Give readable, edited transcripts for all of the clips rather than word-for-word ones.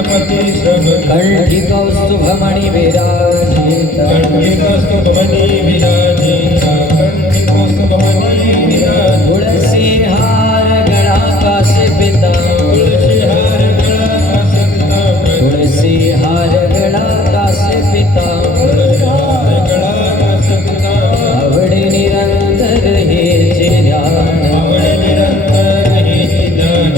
रमते श्रवण कंठी कौस्तुभमणि विराजित कंठी कौस्तुभमणि विराजित कंठी कौस्तुभमणि विराजित तुलसी हार गळा कासे पिता तुलसी हार गळा कासे पिता तुलसी हार गळा कासे पिता तुलसी हार गळा कासे पिता आवडे निरंतर हे ध्यान आवडे निरंतर हे ध्यान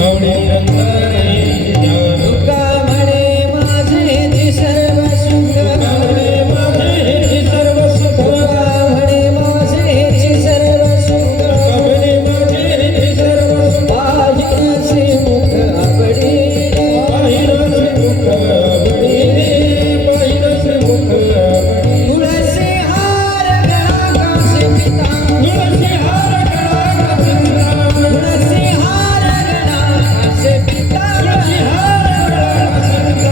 आवडे निरंतर हे ध्यान तुका म्हणे माझे जे सर्व सुख आवडे माझे हे सर्व सुख तुका म्हणे माझे जे सर्व सुख आवडे माझे हे सर्व सुख पाहिजे मुख आवडे पाहिलंसे मुख आवडे पाहिलंसे मुख आवडे तुळसी हार गळा कासे पिता तुलसी हार गळा कासे पिता तुळसी हार गळा कासे पिता तुलसी हार गळा कासे पिता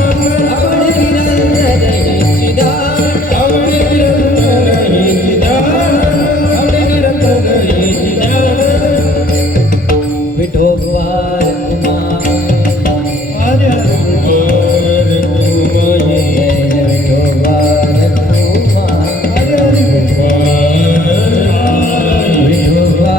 आवडे निरंतर हेची दान आवडे निरंतर हे ध्यान आवडे निरंतर हे ध्यान विठोबा आर्य कुमार कुमाये जय विठोबा आर्य कुमार विठोबा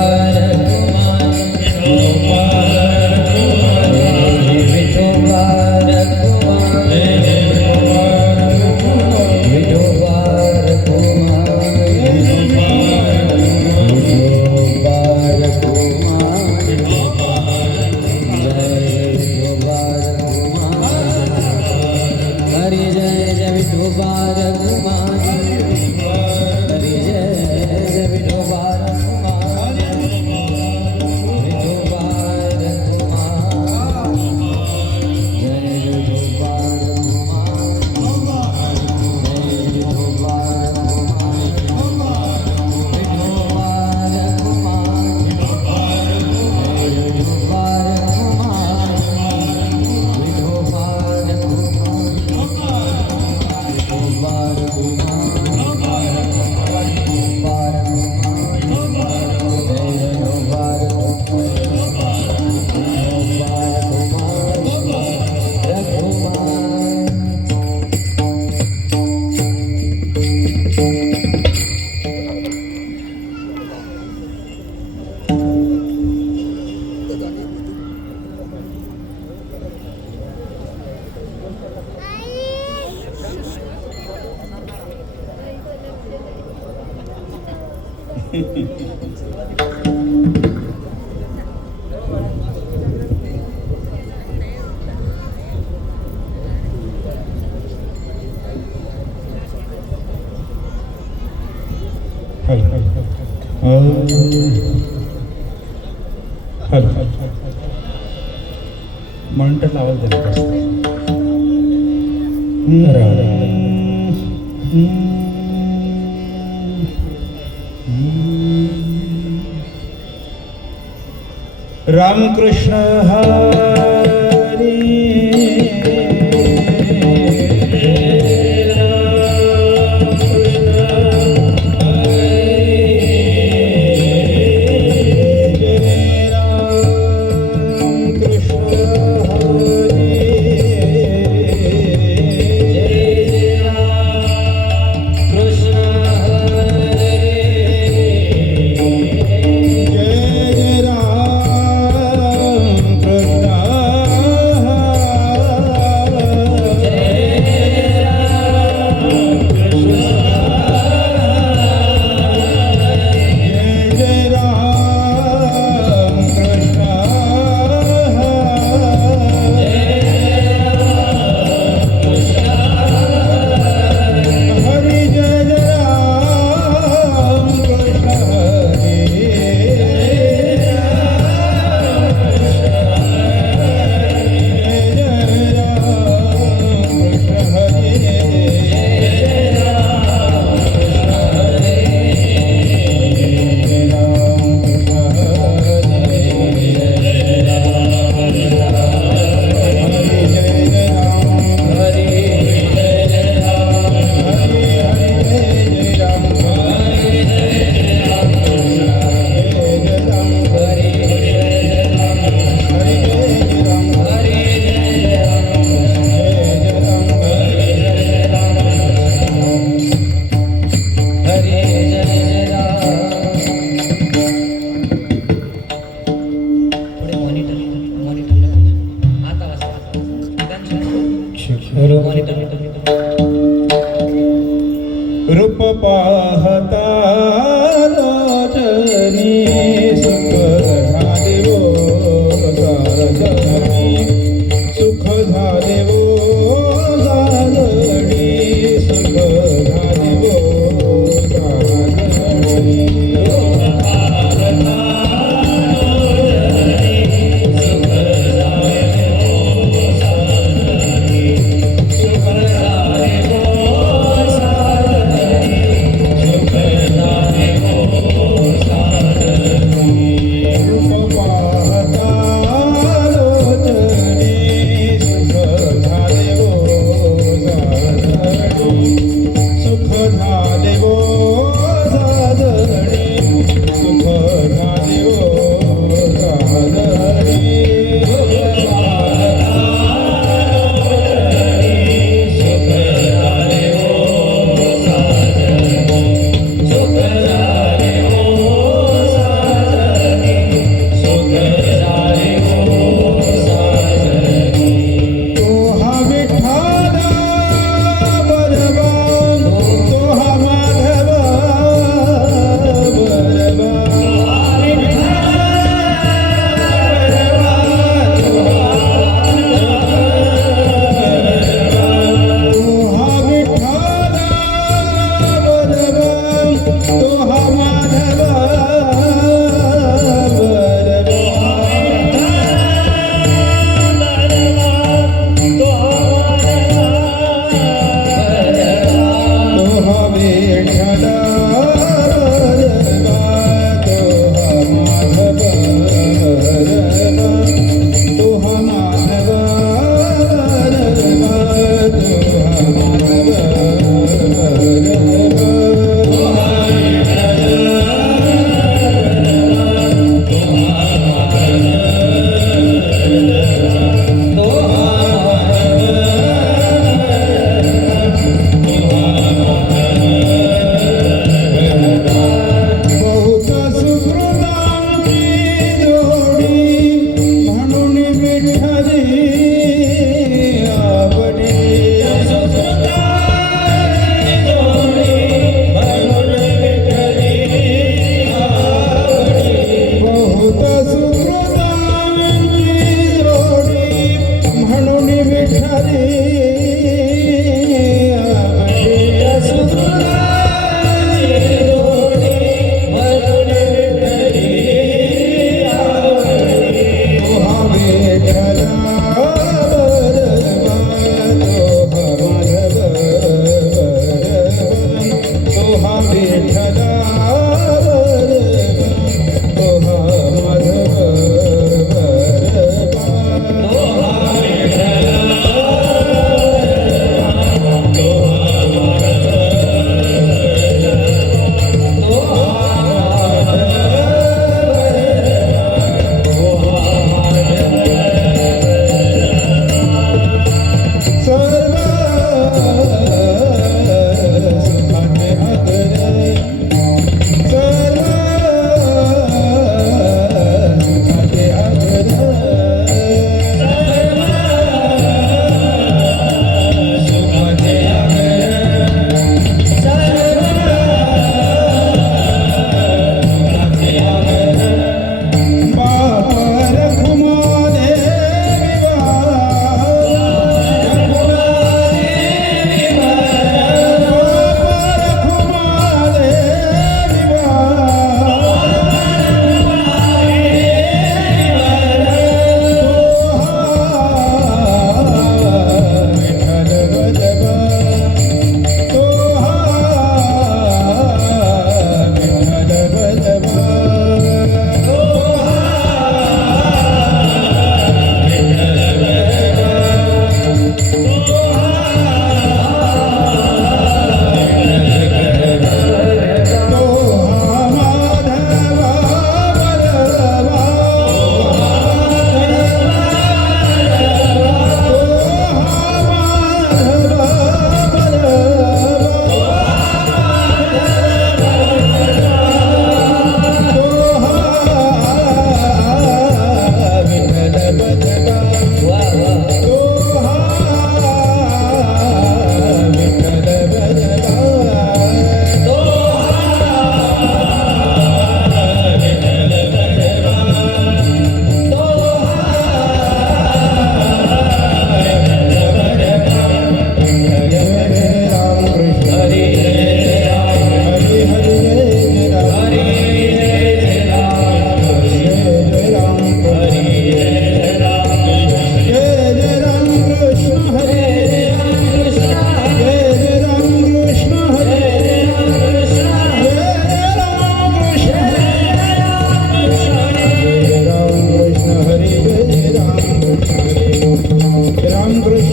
विठोबा हरि जय जय विठोबा रघुमान हरि जय जय विठोबा रघुमान विठोबा रघुमान जय विठोबा रघुमान जय विठोबा रघुमान विठोबा रघुमान जय विठोबा रघुमान विठोबा म्हणतात आवाज देत रामकृष्ण हरी कृष्ण रूप पाहता रजनी सुख झाले वो सारजनी सुख झाले वो जागडी सुख झाले वो जागडी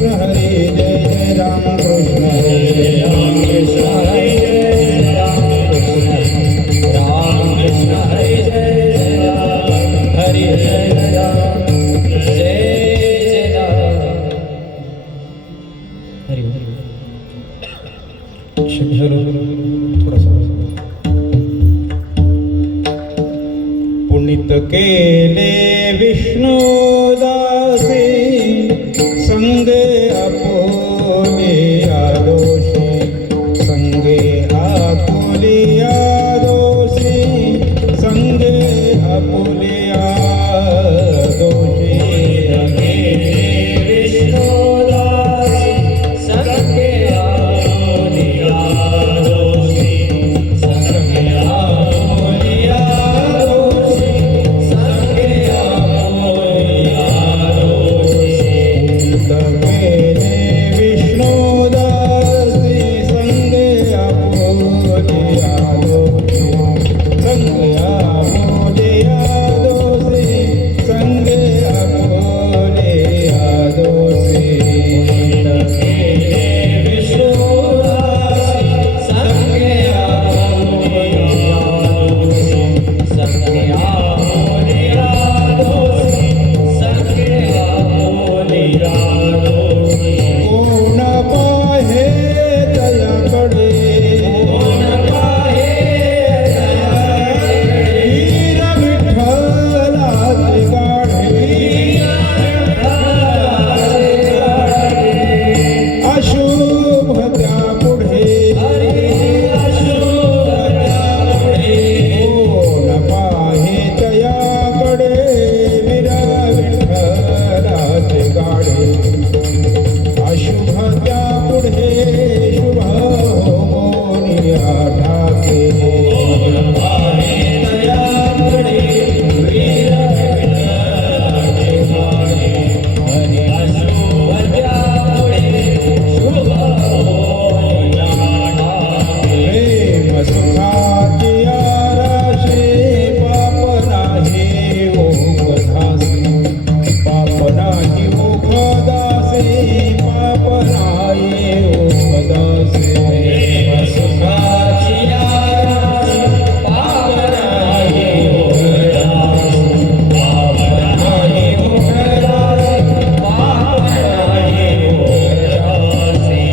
कृष्ण हरी जय जय राम कृष्ण हरी जय राम कृष्ण हरे जय जय राम कृष्ण राम कृष्ण हरे जय जय राम हरे जय जय राम जय जय राम हरि हरि थोडासा पुनित केले विष्णुदासी संगे आपोले आदोषी संगे आपोले आदोषी संगे आपोले आदोषी विष्णुदासी संगे आपोलिया दोषी संगे आपोलिया दोषी संगे आपोलिया दोषी केले विष्णुदासी संगे आपोले आदोषी संगे आपोले आदोषी संगे आपोले आदोषी कोण पाहे तयाकडे वीर विठ्ठलाचे गाढे अशुभ त्यापुढे कोण पाहे तयाकडे वीर विठ्ठलाचे गाढे अशुभ त्यापुढे शुभ मोनिया ठाके प्रेम सुखाची आराशी पाप नाही ओघदासी पाप नाही ओघदासी पाप नाही ओघदासी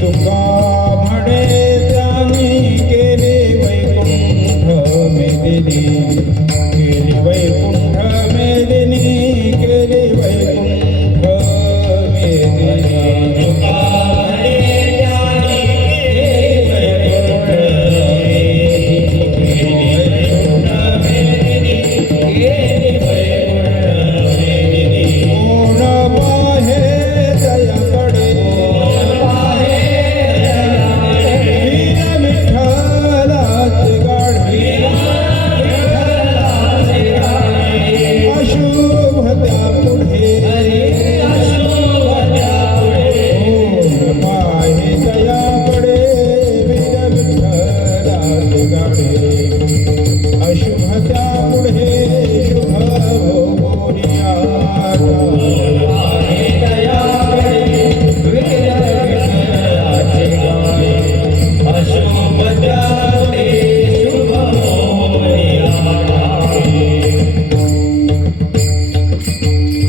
तुका म्हणे त्यानी केली वैकुंठ मेदिनी केली वैकुंठ मेदिनी केली वैकुंठ मेदिनी कोण पाहे तयाकडे वीर विठ्ठलाचे गाढे अशुभ त्यापुढे कोण पाहे तयाकडे वीर विठ्ठलाचे गाढे अशुभ त्यापुढे शुभ मोनिया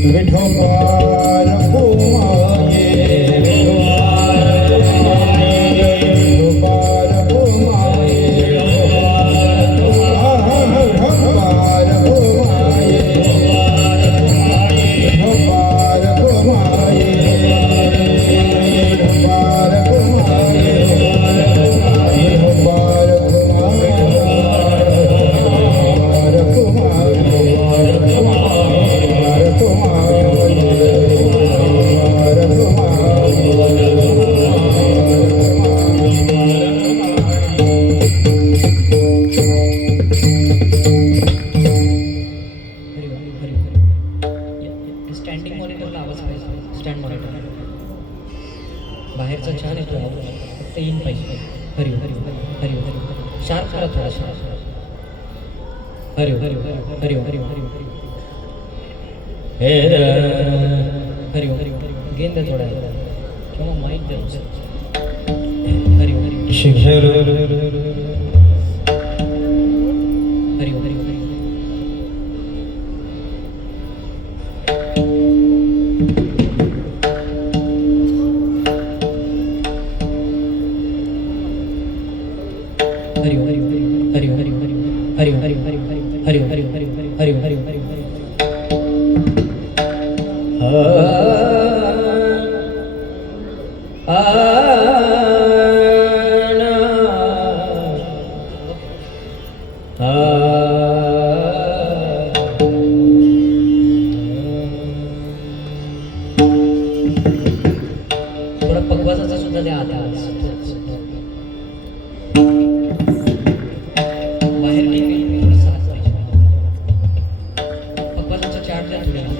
विठोबार कुमाये विठोबार कुमाये विठोबार कुमाये विठोबार कुमाये विठोबार कुमाये विठोबार स्टँडिंग मॉनिटरला आवाज पाहिजे स्टँड मॉनिटर बाहेरचा छान येतो आवाज फक्त इन पाहिजे हरिओ हरिओ हरिओ हरिओ शार्प करा थोडा शार्प हरिओ हरिओ हरिओ हरिओ हरिओ हे हरिओ हरिओ गेंद थोडा मग माहीत देऊ हरि हरि शिक्षर हरि हरि हरि हरि हरि हरि हरि हरि हरि हरि हरि हरि हरि हरि हरि हरि हरि थोडं पकवासाचा सुद्धा द्या आता बाहेर नाही थोडं साफ पाहिजे पकवासाचा चाट द्या थोड्या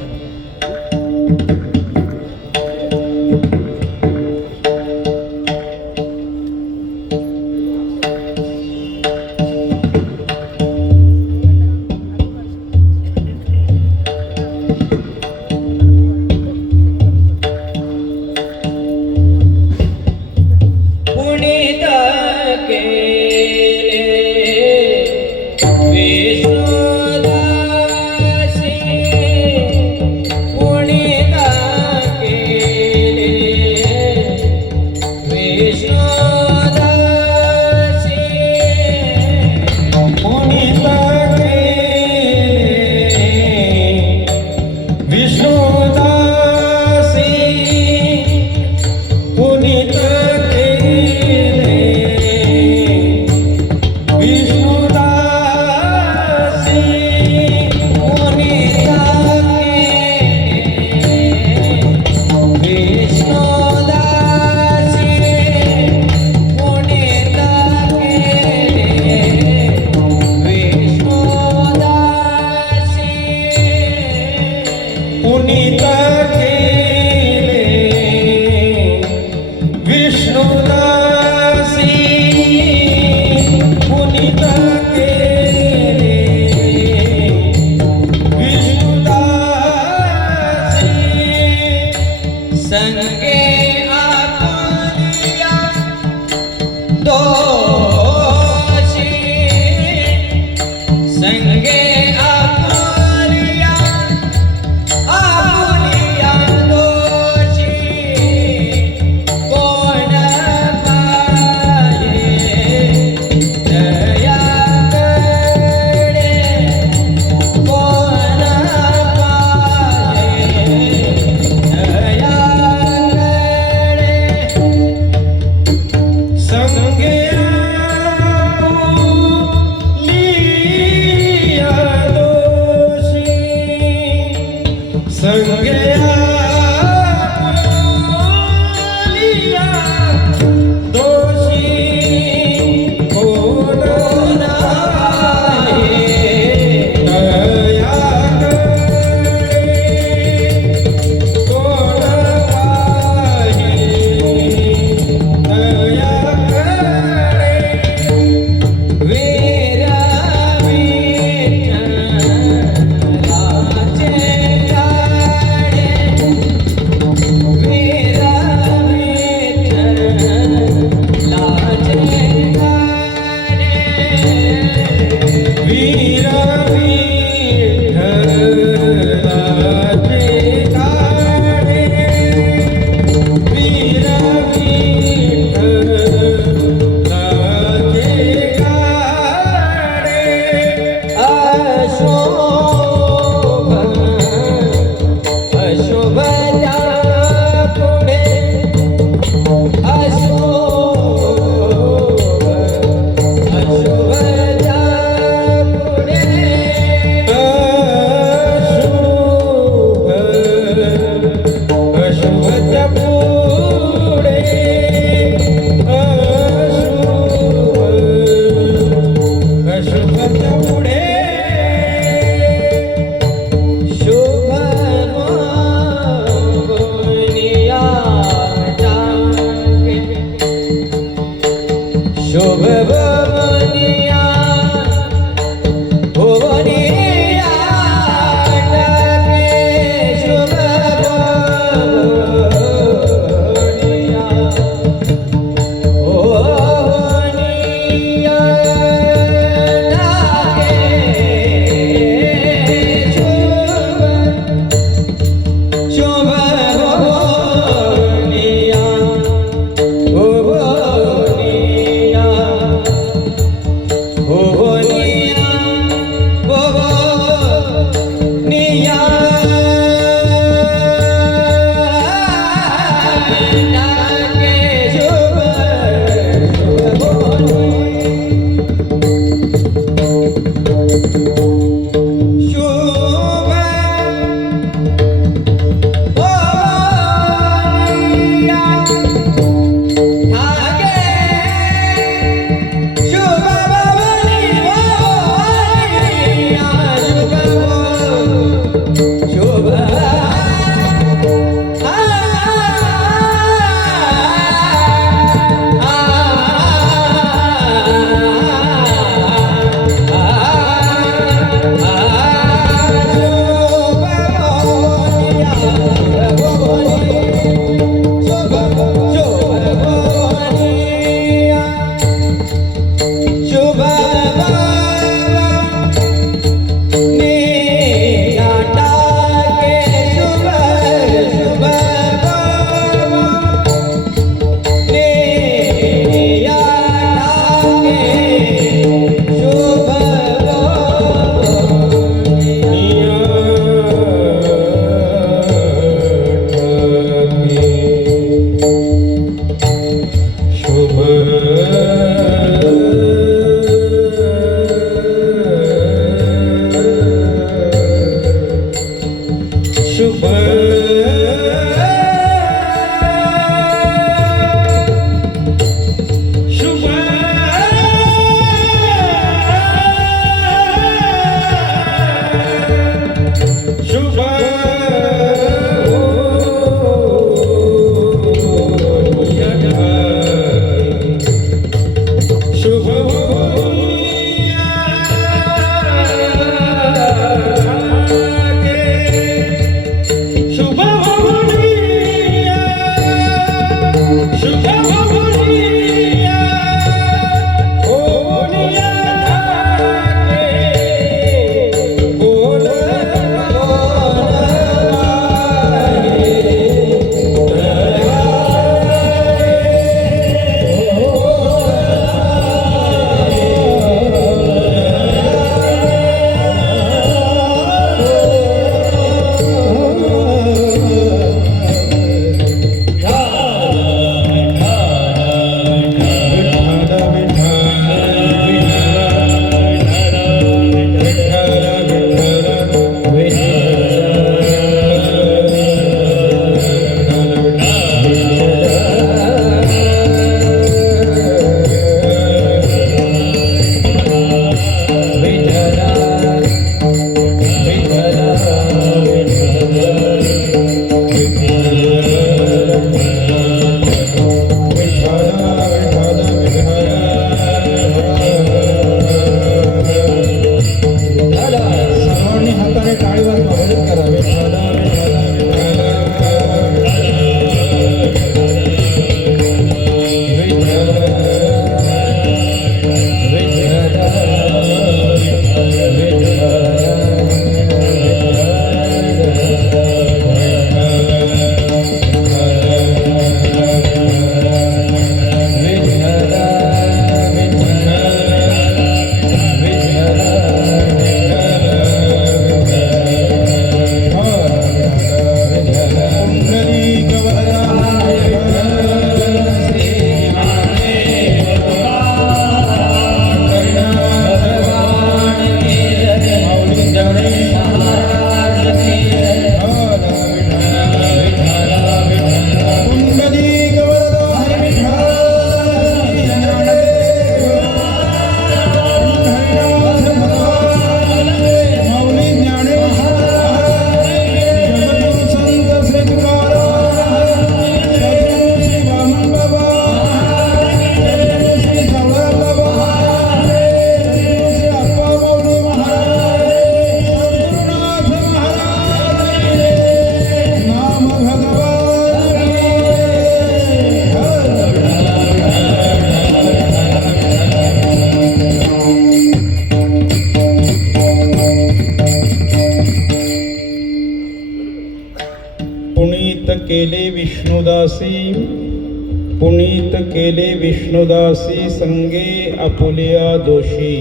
पुनीत केले विष्णुदासी संगे आपुलिया दोषी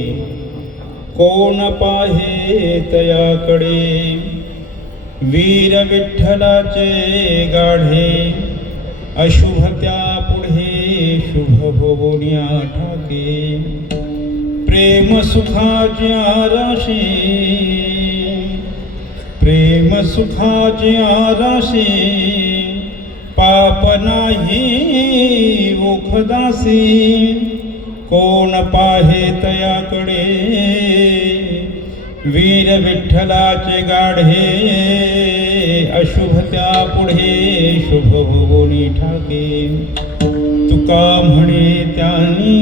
कोण पाहे तयाकडे वीर विठ्ठलाचे गाढे अशुभ त्या पुढे शुभ भोवनिया ठाके प्रेम सुखाची आराशी प्रेम सुखाची आराशी पाप नाही मुखदासी कोण पाहे तयाकडे वीर विठ्ठलाचे गाढे अशुभ त्या पुढे शुभ होनी ठाके तुका म्हणे त्यांनी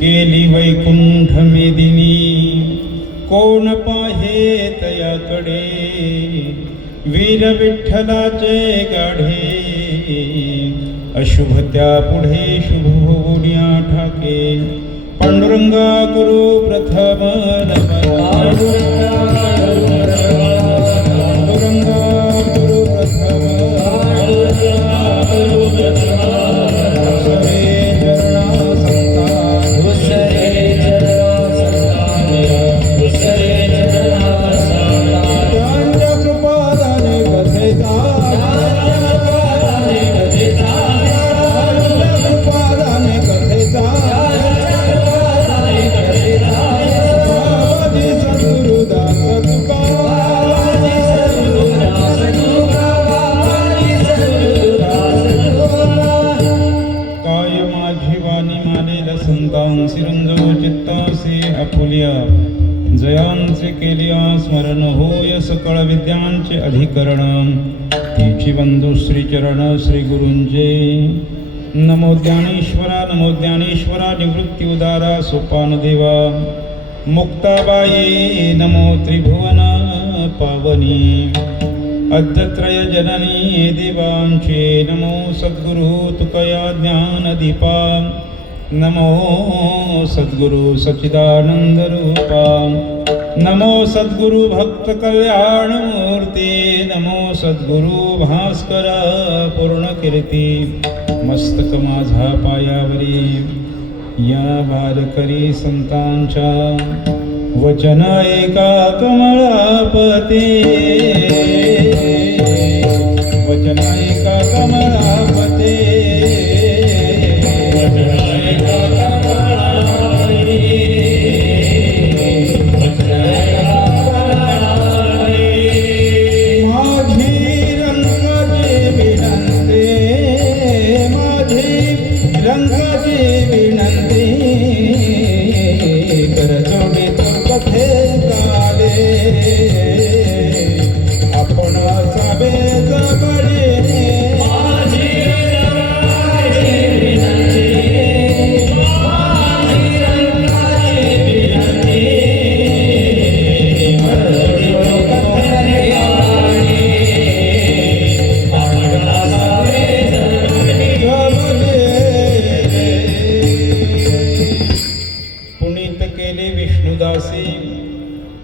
केली वैकुंठ मेदिनी कोण पाहे तयाकडे वीर विठ्ठलाचे गाढे अशुभ त्या पुढे शुभ होनिया ठाके पांडुरंगा गुरु प्रथम पांडुरंगा गुरु प्रथम जयांचे केलिया स्मरण होय सकळ विद्यांचे अधिकरण तिची बंधू श्रीचरण श्री गुरुंचे नमो ज्ञानेश्वरा निवृत्ती उदारा सोपान देवा मुक्ताबाई नमो त्रिभुवन पावनी अद्यत्रय जननी देवांचे नमो सद्गुरु तुकया ज्ञान दीपा नमो सद्गुरु सच्चिदानंद रूपा नमो सद्गुरु भक्त कल्याण मूर्ती नमो सद्गुरु भास्कर पूर्ण कीर्ती मस्तक माझा पायावरी या वारकरी संतांच्या वचन ऐका कमळापते वचन ऐका कमळापते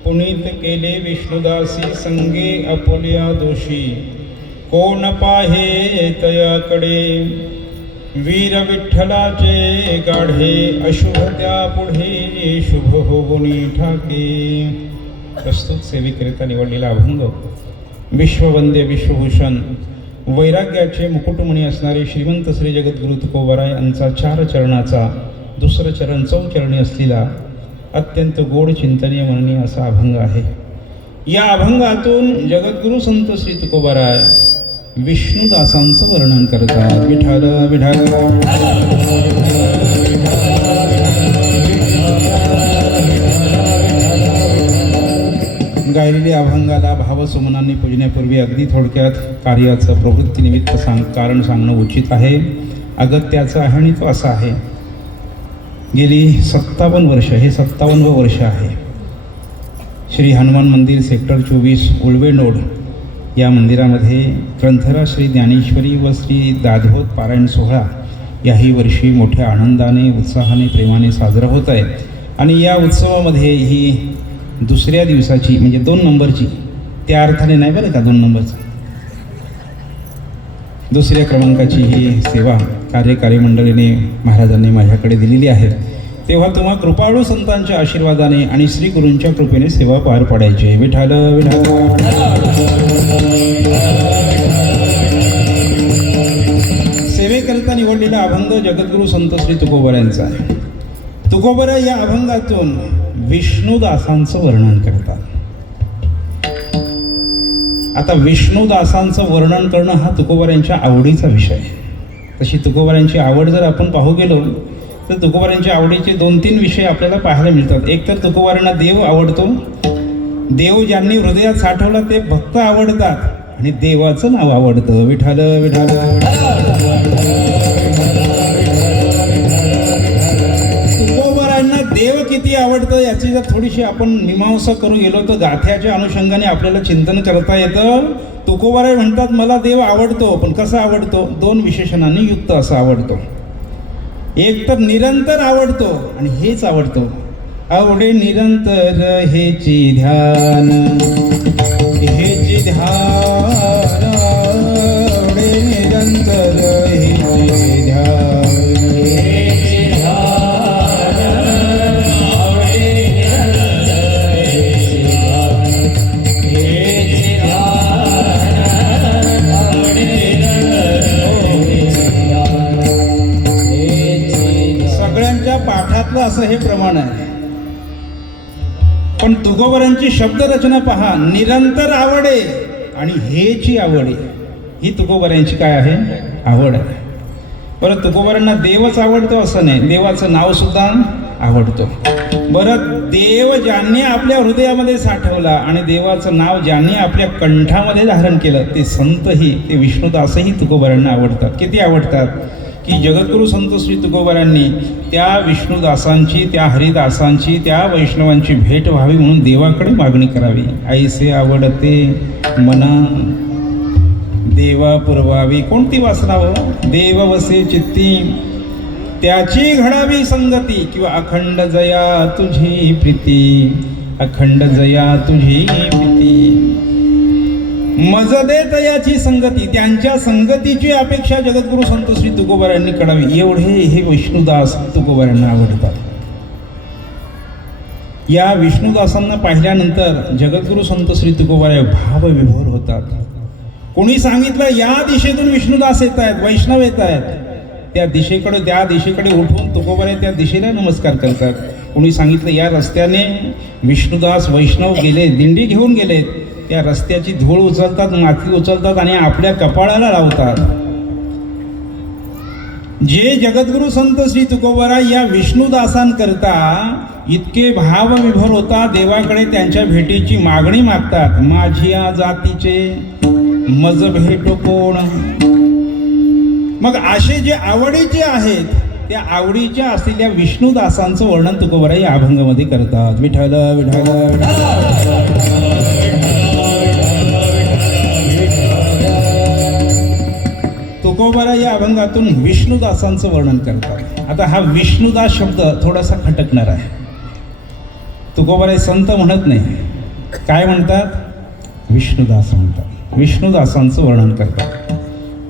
पुनीत केले विष्णुदासी संगे आपुलिया दोषी कोण पाहे तयाकडे वीर विठ्ठलाचे गाढे अशुभ त्या पुढे शुभ होऊनी ठाके. प्रस्तुत सेविकरिता निवडलेला अभंग विश्ववंद्य विश्वभूषण वैराग्याचे मुकुटमणी असणारे श्रीमंत श्री जगद्गुरु तुकोबाराय यांचा 4 चरणाचा दुसरं चरण चौचरणी असलेला अत्यंत गोड चिंतनीय म्हणणे असा अभंग आहे. या अभंगातून जगद्गुरु संत श्री तुकोबाराय विष्णुदासांचं वर्णन करतात. विठाल विठाल गायलेल्या अभंगाला भावसुमनांनी पूजण्यापूर्वी अगदी थोडक्यात कार्याचं प्रवृत्तीनिमित्त कारण सांगणं उचित आहे. अगत्याचं आहे आणि तो असा आहे. गेली 57 वर्ष, हे 57वं वर्ष आहे. श्री हनुमान मंदिर सेक्टर 24 उळवेनोड या मंदिरामध्ये ग्रंथराज श्री ज्ञानेश्वरी व श्री दाधोत पारायण सोहळा याही वर्षी मोठ्या आनंदाने उत्साहाने प्रेमाने साजरा होत आहे. आणि या उत्सवामध्ये ही दुसऱ्या दिवसाची म्हणजे 2 नंबरची, त्या अर्थाने नाही बरं का 2 नंबरचं, दुसऱ्या क्रमांकाची ही सेवा कार्यकारी मंडळीने महाराजांनी माझ्याकडे दिलेली आहे. तेव्हा तुम्हा कृपाळू संतांच्या आशीर्वादाने आणि श्री गुरूंच्या कृपेने सेवा पार पडायची. विठाल विठाल. सेवेकरिता निवडलेला अभंग जगद्गुरू संत श्री तुकोबरायांचा आहे. तुकोबरा या अभंगातून विष्णुदासांचं वर्णन करतात. आता विष्णुदासांचं वर्णन करणं हा तुकोबरायांच्या आवडीचा विषय आहे. तशी तुकोबरायांची आवड जर आपण पाहू गेलो तर तुकोबरायांच्या आवडीचे 2-3 विषय आपल्याला पाहायला मिळतात. एक तर तुकोबरायांना देव आवडतो. देव ज्यांनी हृदयात साठवला ते भक्त आवडतात आणि देवाचं नाव आवडतं. विठाल विठाल. तुकोबरायांना देव किती आवडतं याची जर थोडीशी आपण मीमांसा करू गेलो तर गाथ्याच्या अनुषंगाने आपल्याला चिंतन करता येतं. तुकोबराय म्हणतात मला देव आवडतो, पण कसा आवडतो? 2 विशेषणांनी युक्त असा आवडतो. एक तर निरंतर आवडतो आणि हेच आवडतो. आवडे निरंतर हेची ध्यान, हेची ध्यान, आवडे निरंतर हेची ध्यान, हेची ध्यान, आवडे निरंतर हेची ध्यान, हेची ध्यान, आवडे निरंतर हेची ध्यान. सगळ्यांच्या पाठातलं असं हे प्रमाण आहे. पण तुकोबरांची शब्दरचना पहा. निरंतर आवडे आणि हेची आवडे, ही तुकोबरांची काय आहे? आवड आहे. बरं, तुकोबरांना देवच आवडतो असं नाही, देवाचं नाव सुद्धा आवडतो. बरं, देव ज्यांनी आपल्या हृदयामध्ये साठवला आणि देवाचं नाव ज्यांनी आपल्या कंठामध्ये धारण केलं ते संतही, ते विष्णुदासही तुकोबरांना आवडतात. किती आवडतात की जगद्गुरू संत श्री तुकोबरांनी त्या विष्णुदासांची, त्या हरिदासांची, त्या वैष्णवांची भेट व्हावी म्हणून देवाकडे मागणी करावी. ऐसे आवडते मना देवा पुरवावी. कोणती वासना हो? देव वसे चित्ती त्याची घडावी संगती, किंवा अखंड जया तुझी प्रीती, अखंड जया तुझी प्रीती, मज दे तयाची संगती. त्यांच्या संगतीची अपेक्षा जगद्गुरू संत श्री तुकोबरांनी करावी. एवढे हे विष्णुदास तुकोबरांना आवडतात. या विष्णुदासांना पाहिल्यानंतर जगद्गुरू संत श्री तुकोबराय भावविभोर होतात. कोणी सांगितलं या दिशेतून विष्णुदास येत आहेत, वैष्णव येत आहेत, त्या दिशेकडे उठून तुकोबराय त्या दिशेला नमस्कार करतात. कोणी सांगितलं या रस्त्याने विष्णुदास वैष्णव गेले, दिंडी घेऊन गेलेत, त्या रस्त्याची धूळ उचलतात, माती उचलतात आणि आपल्या कपाळाला लावतात. जे जगद्गुरू संत श्री तुकोबराय या विष्णुदासांकरता इतके भावविभोर होता, देवाकडे त्यांच्या भेटीची मागणी मागतात. माझिया जातीचे मज भेटो कोण. मग असे जे आवडीचे आहेत त्या आवडीच्या असलेल्या विष्णुदासांचं वर्णन तुकोबराय या अभंगामध्ये करतात. विठ्ठल विठ्ठल विठ्ठल. तुकोबराय या अभंगातून विष्णुदासांचं वर्णन करतात. आता हा विष्णुदास शब्द थोडासा खटकणार आहे. तुकोबराय संत म्हणत नाही, काय म्हणतात? विष्णुदास म्हणतात. विष्णुदासांचं वर्णन करतात.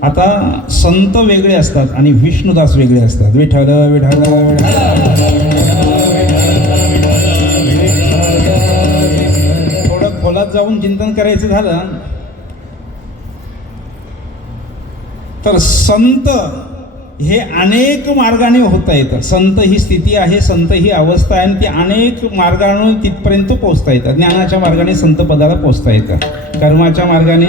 आता संत वेगळे असतात आणि विष्णुदास वेगळे असतात. विठ्ठल विठ्ठल थोडं खोलात जाऊन चिंतन करायचं झालं तर संत हे अनेक मार्गाने होता येतं. संत ही स्थिती आहे, संत ही अवस्था आहे आणि ती अनेक मार्गाने तिथपर्यंत पोचता येतं. ज्ञानाच्या मार्गाने संत पदाला पोचता येतं, कर्माच्या मार्गाने,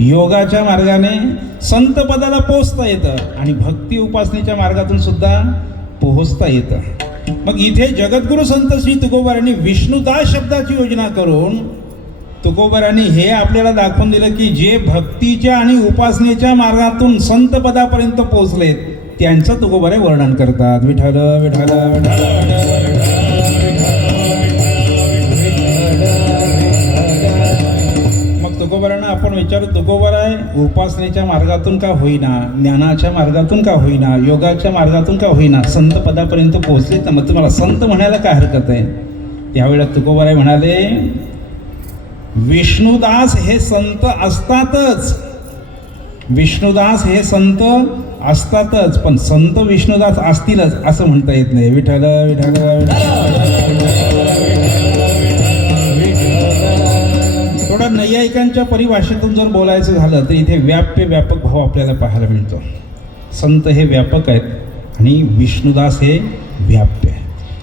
योगाच्या मार्गाने संत पदाला पोचता येतं आणि भक्ती उपासनेच्या मार्गातून सुद्धा पोहोचता येतं. मग इथे जगद्गुरू संत श्री तुकोबरांनी विष्णुदास शब्दाची योजना करून तुकोबरांनी हे आपल्याला दाखवून दिलं की जे भक्तीच्या आणि उपासनेच्या मार्गातून संत पदापर्यंत पोहोचलेत त्यांचं तुकोबराय वर्णन करतात. विठ्ठल विठ्ठल मग तुकोबरांना आपण विचारू, तुकोबराय उपासनेच्या मार्गातून का होईना, ज्ञानाच्या मार्गातून का होईना, योगाच्या मार्गातून का होईना संत पदापर्यंत पोहोचले, तर मग तुम्हाला संत म्हणायला काय हरकत आहे? त्यावेळेला तुकोबराय म्हणाले विष्णुदास हे संत असतातच, विष्णुदास हे संत असतातच, पण संत विष्णुदास असतीलच असं म्हणता येत नाही. विठ्ठल विठ्ठल थोडा नैयायिकांच्या परिभाषेतून जर बोलायचं झालं तर इथे व्याप्य व्यापक भाव आपल्याला पाहायला मिळतो. संत हे व्यापक आहेत आणि विष्णुदास हे व्याप्य आहे.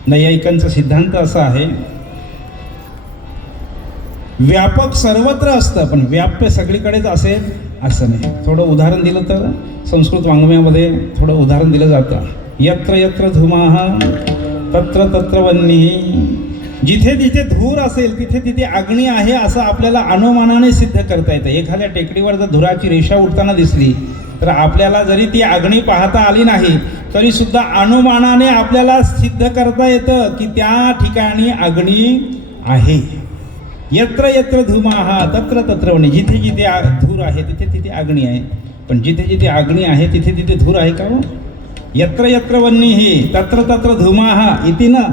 नैयायिकांचा सिद्धांत असा आहे, व्यापक सर्वत्र असतं पण व्याप्य सगळीकडेच असेल असं नाही. थोडं उदाहरण दिलं तर संस्कृत वाङ्मयामध्ये थोडं उदाहरण दिलं जातं. यत्र यत्र धुमाः तत्र तत्र वह्निः. जिथे जिथे धूर असेल तिथे तिथे अग्नी आहे असं आपल्याला अनुमानाने सिद्ध करता येतं. एखाद्या टेकडीवर जर धुराची रेषा उडताना दिसली तर आपल्याला जरी ती अग्नी पाहता आली नाही तरी सुद्धा अनुमानाने आपल्याला सिद्ध करता येतं की त्या ठिकाणी अग्नी आहे. यत्र यत्र धुमाः तत्र तत्र वह्निः. जिथे जिथे धूर आहे तिथे तिथे अग्नी आहे. पण जिथे जिथे अग्नी आहे तिथे तिथे धूर आहे का हो? यत्र यत्र वह्निः तत्र तत्र धुमाः इति न.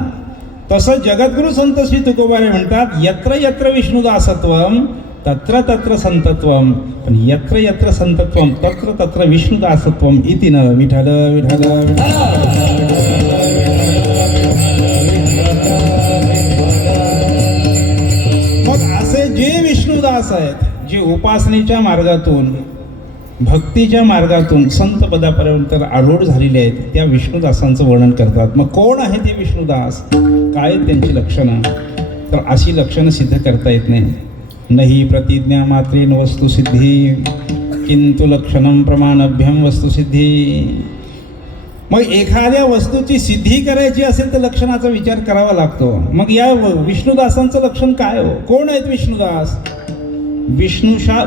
तसं जगद्गुरु संत श्री तुकोबारे म्हणतात, यत्र यत्र विष्णुदासत्वम तत्र तत्र संतत्वम. पण यत्र यत्र संतत्वम तत्र तत्र विष्णुदासत्वम इति न. विठ्ठल विठ्ठल जे विष्णुदास आहेत, जे उपासनेच्या मार्गातून भक्तीच्या मार्गातून संत पदापर्यंत आरूढ झालेले आहेत, त्या विष्णुदासांचं वर्णन करतात. मग कोण आहे ते विष्णुदास, काय त्यांची लक्षणं? तर अशी लक्षणं सिद्ध करता येत नाही. नहि प्रतिज्ञा मात्रेन वस्तुसिद्धी किंतु लक्षणं प्रमाणभ्यम वस्तुसिद्धी. मग एखाद्या वस्तूची सिद्धी करायची असेल तर लक्षणाचा विचार करावा लागतो. मग या विष्णुदासांचं लक्षण काय हो? कोण आहेत विष्णुदास?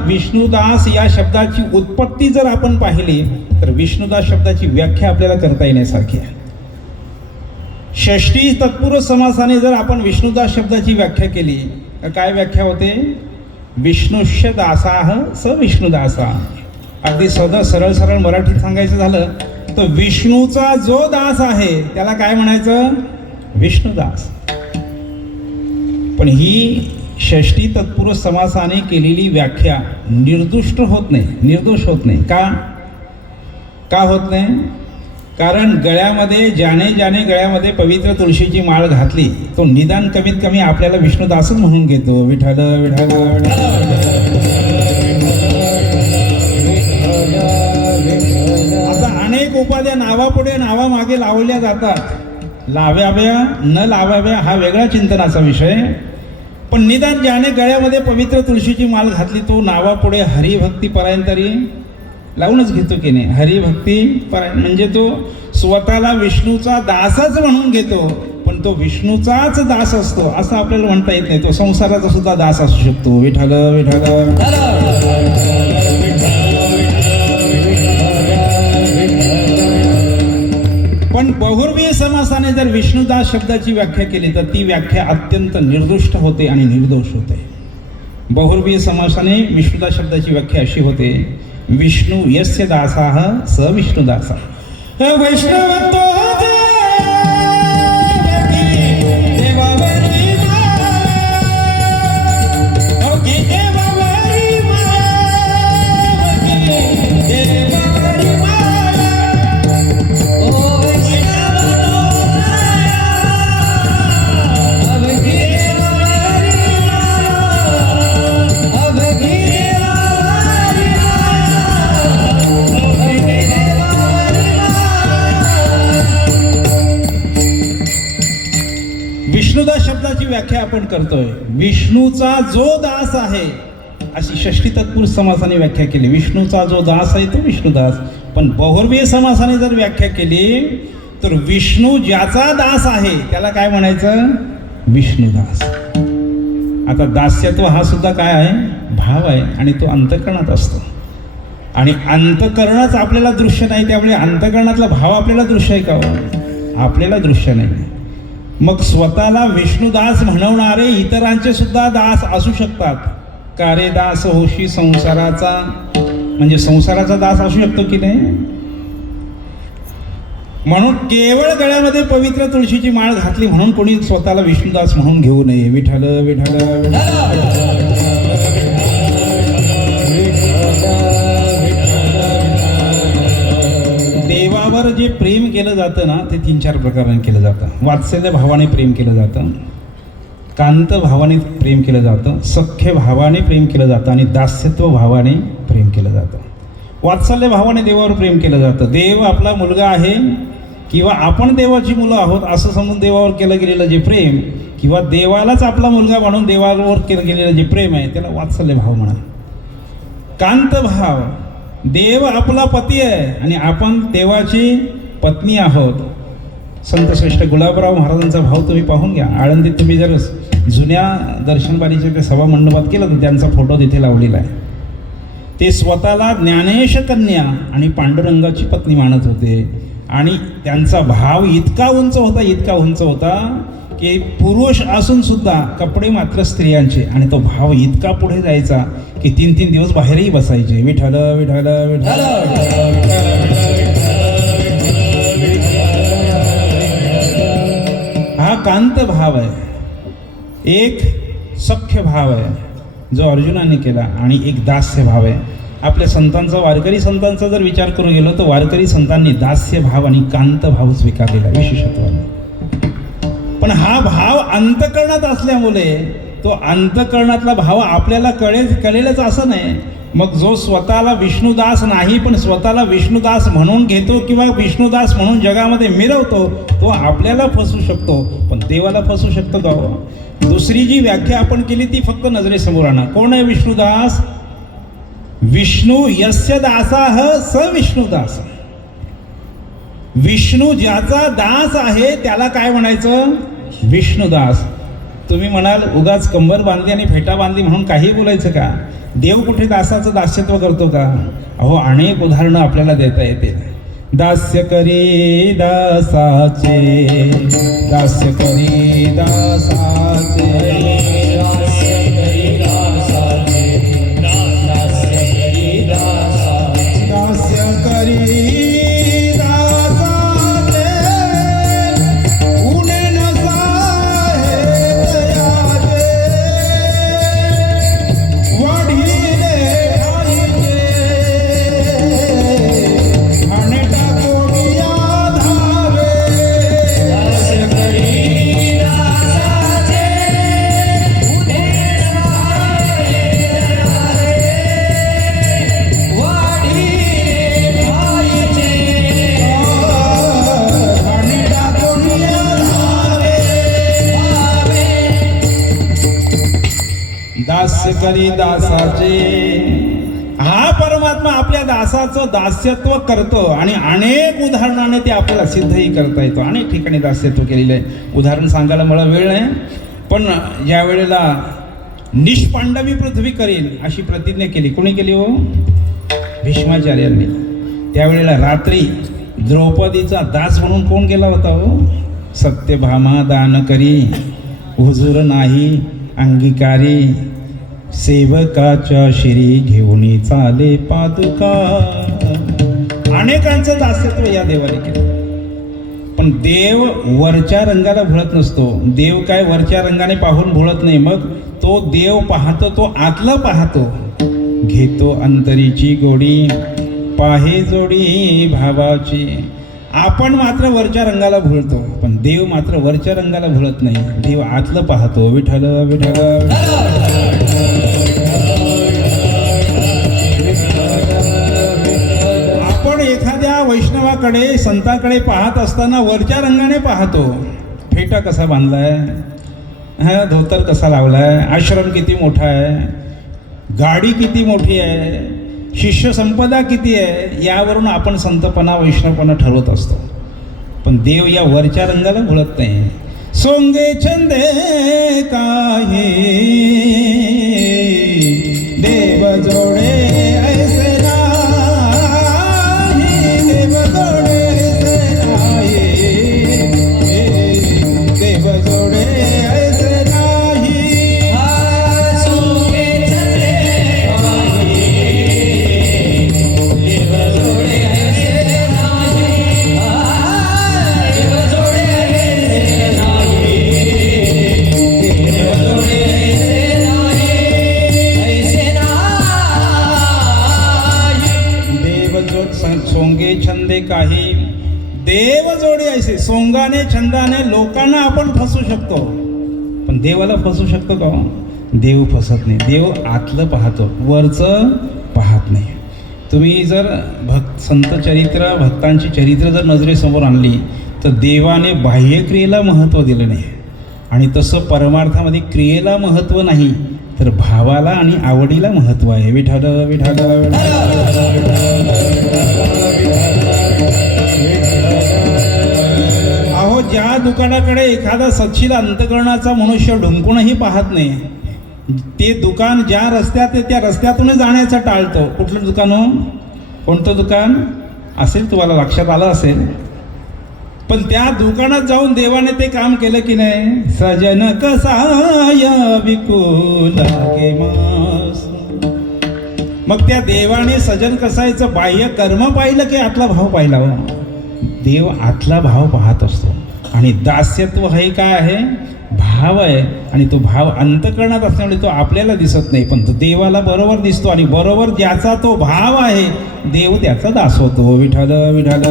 विष्णुदास या शब्दाची उत्पत्ती जर आपण पाहिली तर विष्णुदास शब्दाची व्याख्या आपल्याला करता येण्यासारखी आहे. षष्ठी तत्पुरुष समासाने जर आपण विष्णुदास शब्दाची व्याख्या केली तर काय व्याख्या होते? विष्णुष्य दासाः स विष्णुदासा. अगदी सरळ सरळ मराठीत सांगायचं झालं तर विष्णूचा जो दास आहे त्याला काय म्हणायचं? विष्णुदास. पण ही षष्ठी तत्पुरुष समासाने केलेली व्याख्या निर्दुष्ट होत नाही, निर्दोष होत नाही. का होत नाही? कारण गळ्यामध्ये ज्याने गळ्यामध्ये पवित्र तुळशीची माळ घातली तो निदान कमीत कमी आपल्याला विष्णुदासच म्हणून घेतो. विठ्ठल विठ्ठल. आता अनेक उपाध्या नावापुढे नावामागे लावल्या जातात. लावाव्या न लावाव्या हा वेगळा चिंतनाचा विषय. पण निदान ज्याने गळ्यामध्ये पवित्र तुळशीची माळ घातली तो नावापुढे हरिभक्ती परायण तरी लावूनच घेतो की नाही? हरिभक्ती परायण म्हणजे तो स्वतःला विष्णूचा दासच म्हणून घेतो. पण तो विष्णूचाच दास असतो असं आपल्याला म्हणता येत नाही. तो संसाराचा सुद्धा दास असू शकतो. विठ्ठल विठ्ठल. पण बहुर्वीय समासाने जर विष्णुदास शब्दाची व्याख्या केली तर ती व्याख्या अत्यंत निर्दुष्ट होते आणि निर्दोष होते. बहुर्वीय समासाने विष्णुदास शब्दाची व्याख्या अशी होते, विष्णु यस्य दासाः स विष्णुदासा. वैष्णवतो विष्णुदास शब्दाची व्याख्या आपण करतोय. विष्णूचा जो दास आहे अशी षष्ठी तत्पुरुष समासाने व्याख्या केली. विष्णूचा जो दास आहे तो विष्णुदास. पण बहुर्वीय समासाने जर व्याख्या केली तर विष्णू ज्याचा दास आहे त्याला काय म्हणायचं? विष्णुदास. आता दास्यत्व हा सुद्धा काय आहे? भाव आहे आणि तो अंतःकरणात असतो. आणि अंतःकरणच आपल्याला दृश्य नाही, त्यामुळे अंतःकरणातला भाव आपल्याला दृश्य आहे का? आपल्याला दृश्य नाही. मग स्वतःला विष्णुदास म्हणवणारे इतरांचे सुद्धा दास असू शकतात. का रे दास होशी संसाराचा, म्हणजे संसाराचा दास असू शकतो की नाही? म्हणून केवळ गळ्यामध्ये पवित्र तुळशीची माळ घातली म्हणून कोणी स्वतःला विष्णुदास म्हणून घेऊ नये. विठ्ठल विठ्ठल. देवावर जे प्रेम केलं जातं ना ते 3-4 प्रकाराने केलं जातं. वात्सल्य भावाने प्रेम केलं जातं, कांत भावाने प्रेम केलं जातं, सख्य भावाने प्रेम केलं जातं आणि दास्यत्व भावाने प्रेम केलं जातं. वात्सल्य भावाने देवावर प्रेम केलं जातं. देव आपला मुलगा आहे किंवा आपण देवाची मुलं आहोत असं समजून देवावर केलं गेलेलं जे प्रेम, किंवा देवालाच आपला मुलगा म्हणून देवावर केलं गेलेलं जे प्रेम आहे त्याला वात्सल्य भाव म्हणा. कांत भाव, देव आपला पती आहे आणि आपण देवाची पत्नी आहोत. संतश्रेष्ठ गुलाबराव महाराजांचा भाव तुम्ही पाहून घ्या. आळंदीत तुम्ही जर जुन्या दर्शनबारीच्या ते सभा मंडपात केलं तर त्यांचा फोटो तिथे लावलेला आहे. ते स्वतःला ज्ञानेश कन्या आणि पांडुरंगाची पत्नी मानत होते आणि त्यांचा भाव इतका उंच होता की पुरुष असून सुद्धा कपडे मात्र स्त्रियांचे, आणि तो भाव इतका पुढे जायचा की 3-3 दिवस बाहेरही बसायचे. विठ्ठल विठ्ठल विठ्ठल. हा कांत भाव आहे. एक सख्य भाव आहे जो अर्जुनाने केला आणि एक दास्य भाव आहे. आपल्या संतांचा, वारकरी संतांचा जर विचार करून गेलो तर वारकरी संतांनी दास्य भाव आणि कांत भाव स्वीकारलेला विशेषत्वाने. पण हा भाव अंतःकरणात असल्यामुळे तो अंतःकरणातला भाव आपल्याला कळेलच असं नाही. मग जो स्वतःला विष्णुदास नाही पण स्वतःला विष्णुदास म्हणून घेतो किंवा विष्णुदास म्हणून जगामध्ये मिरवतो तो आपल्याला फसू शकतो, पण देवाला फसू शकतो का? दुसरी जी व्याख्या आपण केली ती फक्त नजरेसमोर आणा. कोण आहे विष्णुदास? विष्णू यस्य दासाह स विष्णुदास. विष्णू ज्याचा दास आहे त्याला काय म्हणायचं? विष्णुदास. तुम्ही म्हणाल उगाच कंबर बांधली आणि फेटा बांधली म्हणून काही बोलायचं का? देव कुठे दासाचं दास्यत्व करतो का? अहो अनेक उदाहरणं आपल्याला देता येते. दास्य करी दासाचे, दास्य करी दासाचे, दास्य करी दासाचे, दास्य करी दासाचे, दास्य करी दास्य करी दासाचे. हा परमात्मा आपल्या दासाचं दास्यत्व करतो आणि अनेक उदाहरणाने ते आपल्याला सिद्धही करता येतो. अनेक ठिकाणी दास्यत्व केलेलं आहे. उदाहरण सांगायला मला वेळ नाही, पण ज्या वेळेला निष्पांडवी पृथ्वी करेल अशी प्रतिज्ञा केली. कोणी केली हो? भीष्माचार्यांनी. त्यावेळेला रात्री द्रौपदीचा दास म्हणून कोण गेला होता हो? सत्यभामा दान करी हुजूर नाही अंगीकारी, सेवकाच्या शिरी घेऊन चाले पादुका. अनेकांचं दास्यत्व या देवाने केलं. पण देव वरच्या रंगाला भुळत नसतो. देव काय वरच्या रंगाने पाहून भुळत नाही. मग तो देव पाहतो, तो आतलं पाहतो. घेतो अंतरीची गोडी, पाहे जोडी भावाची. आपण मात्र वरच्या रंगाला भुलतो, पण देव मात्र वरच्या रंगाला भुलत नाही. देव आतलं पाहतो. विठ्ठल विठ्ठल. आपण एखाद्या वैष्णवाकडे, संताकडे पाहत असताना वरच्या रंगाने पाहतो. फेटा कसा बांधलाय, हा धोतर कसा लावलाय, आश्रम किती मोठा आहे, गाडी किती मोठी आहे, शिष्य संपदा किती आहे, यावरून आपण संतपणा वैष्णवपणा ठरवत असतो. पण देव या वरच्या रंगाला भुलत नाही. सोंगे छंदे काही देव जोडे ऐसे नाही, देव जोडे ऐसे नाही, देव जोडे ऐसे नाही. सोंगे छंदे काही देव जोडे ऐसे नाही, देव जोडे ऐसे नाही, देव जोडे ऐसे नाही. देव जोडी ऐसे सोंगाने छंदाने लोकांना आपण फसू शकतो, पण देवाला फसू शकतो का? देव फसत नाही. देव आतलं पाहतो, वरचं पाहत नाही. तुम्ही जर संत चरित्र, भक्तांची चरित्र जर नजरेसमोर आणली तर देवाने बाह्यक्रियेला महत्त्व दिलं नाही, आणि तसं परमार्थामध्ये क्रियेला महत्त्व नाही तर भावाला आणि आवडीला महत्त्व आहे. विठ्ठल विठ्ठल अहो, ज्या दुकानाकडे एखादा सच्चिल अंतकरणाचा मनुष्य ढुंकूनही पाहत नाही, ते दुकान ज्या रस्त्यात आहे त्या रस्त्यातूनच जाण्याचं टाळतो. कुठलं दुकान हो? कोणतं दुकान असेल तुम्हाला लक्षात आलं असेल, पण त्या दुकानात जाऊन देवाने ते काम केलं की नाही? सजन कसाय विकू लागे मास. मग त्या देवाने सजन कसायचं बाह्य कर्म पाहिलं की आतला भाव पाहिला हो? देव आतला भाव पाहत असतो, आणि दास्यत्व हे काय आहे? भाव आहे, आणि तो भाव अंतकरणात असल्यामुळे तो आपल्याला दिसत नाही, पण तो देवाला बरोबर दिसतो, आणि बरोबर ज्याचा तो भाव आहे देव त्याचा दास होतो. विठ्ठल विठ्ठल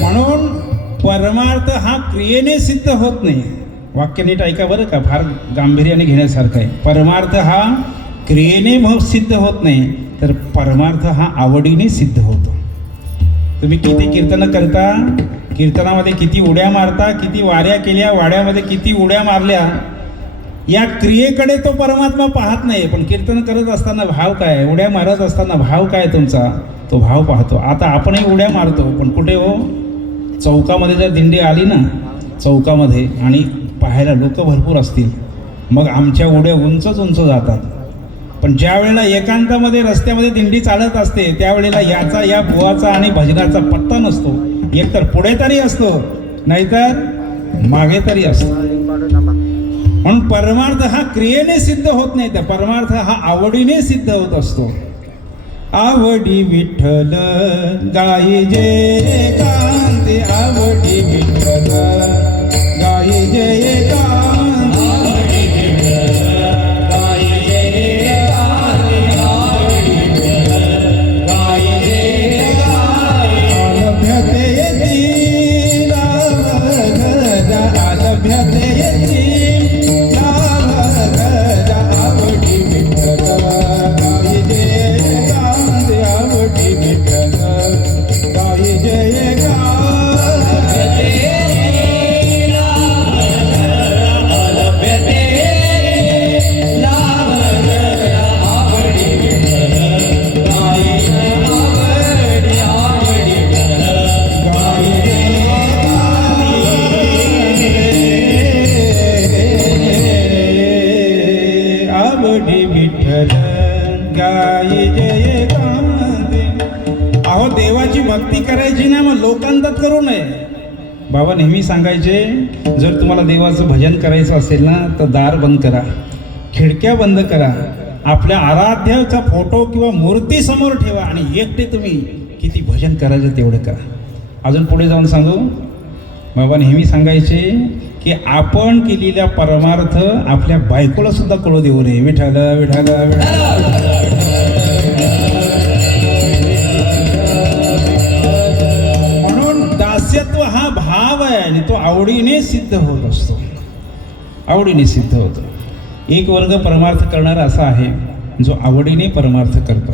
म्हणून परमार्थ हा क्रियेने सिद्ध होत नाही. वाक्य नीट ऐका बरं का, फार गांभीर्याने घेण्यासारखं आहे. परमार्थ हा क्रियेने सिद्ध होत नाही, तर परमार्थ हा आवडीने सिद्ध होतो. तुम्ही किती कीर्तनं करता, कीर्तनामध्ये किती उड्या मारता, किती वाऱ्या केल्या, वाड्यामध्ये किती उड्या मारल्या, या क्रियेकडे तो परमात्मा पाहत नाही, पण कीर्तन करत असताना भाव काय, उड्या मारत असताना भाव काय तुमचा, तो भाव पाहतो. आता आपणही उड्या मारतो, पण कुठे हो? चौकामध्ये जर दिंडी आली ना, चौकामध्ये, आणि पाहायला लोक भरपूर असतील, मग आमच्या उड्या उंचच उंच जातात. पण ज्या वेळेला एकांतामध्ये रस्त्यामध्ये दिंडी चालत असते त्यावेळेला याचा, या बुवाचा आणि भजनाचा पत्ता नसतो. एकतर पुढे तरी असतो, नाहीतर मागे तरी असतो. म्हणून परमार्थ हा क्रियेने सिद्ध होत नाही, तर परमार्थ हा आवडीने सिद्ध होत असतो. आवडी विठ्ठल गाई जय कांती, आवडी विठ्ठल गाई जय कांती, अहो, देवाची भक्ती करायची ना, मग लोकांतात करू नये. बाबा नेहमी सांगायचे, जर तुम्हाला देवाचं भजन करायचं असेल ना तर दार बंद करा, खिडक्या बंद करा, आपल्या आराध्याचा फोटो किंवा मूर्ती समोर ठेवा, आणि एकटे तुम्ही किती भजन करायचं तेवढं करा. अजून पुढे जाऊन सांगू, बाबा नेहमी सांगायचे की आपण केलेल्या परमार्थ आपल्या बायकोला सुद्धा कळू देऊ नये. विठ्ठल विठ्ठल म्हणून दास्यत्व हा भाव आहे, आणि तो आवडीने सिद्ध होत असतो, आवडीने सिद्ध होतो. एक वर्ग परमार्थ करणारा असा आहे जो आवडीने परमार्थ करतो.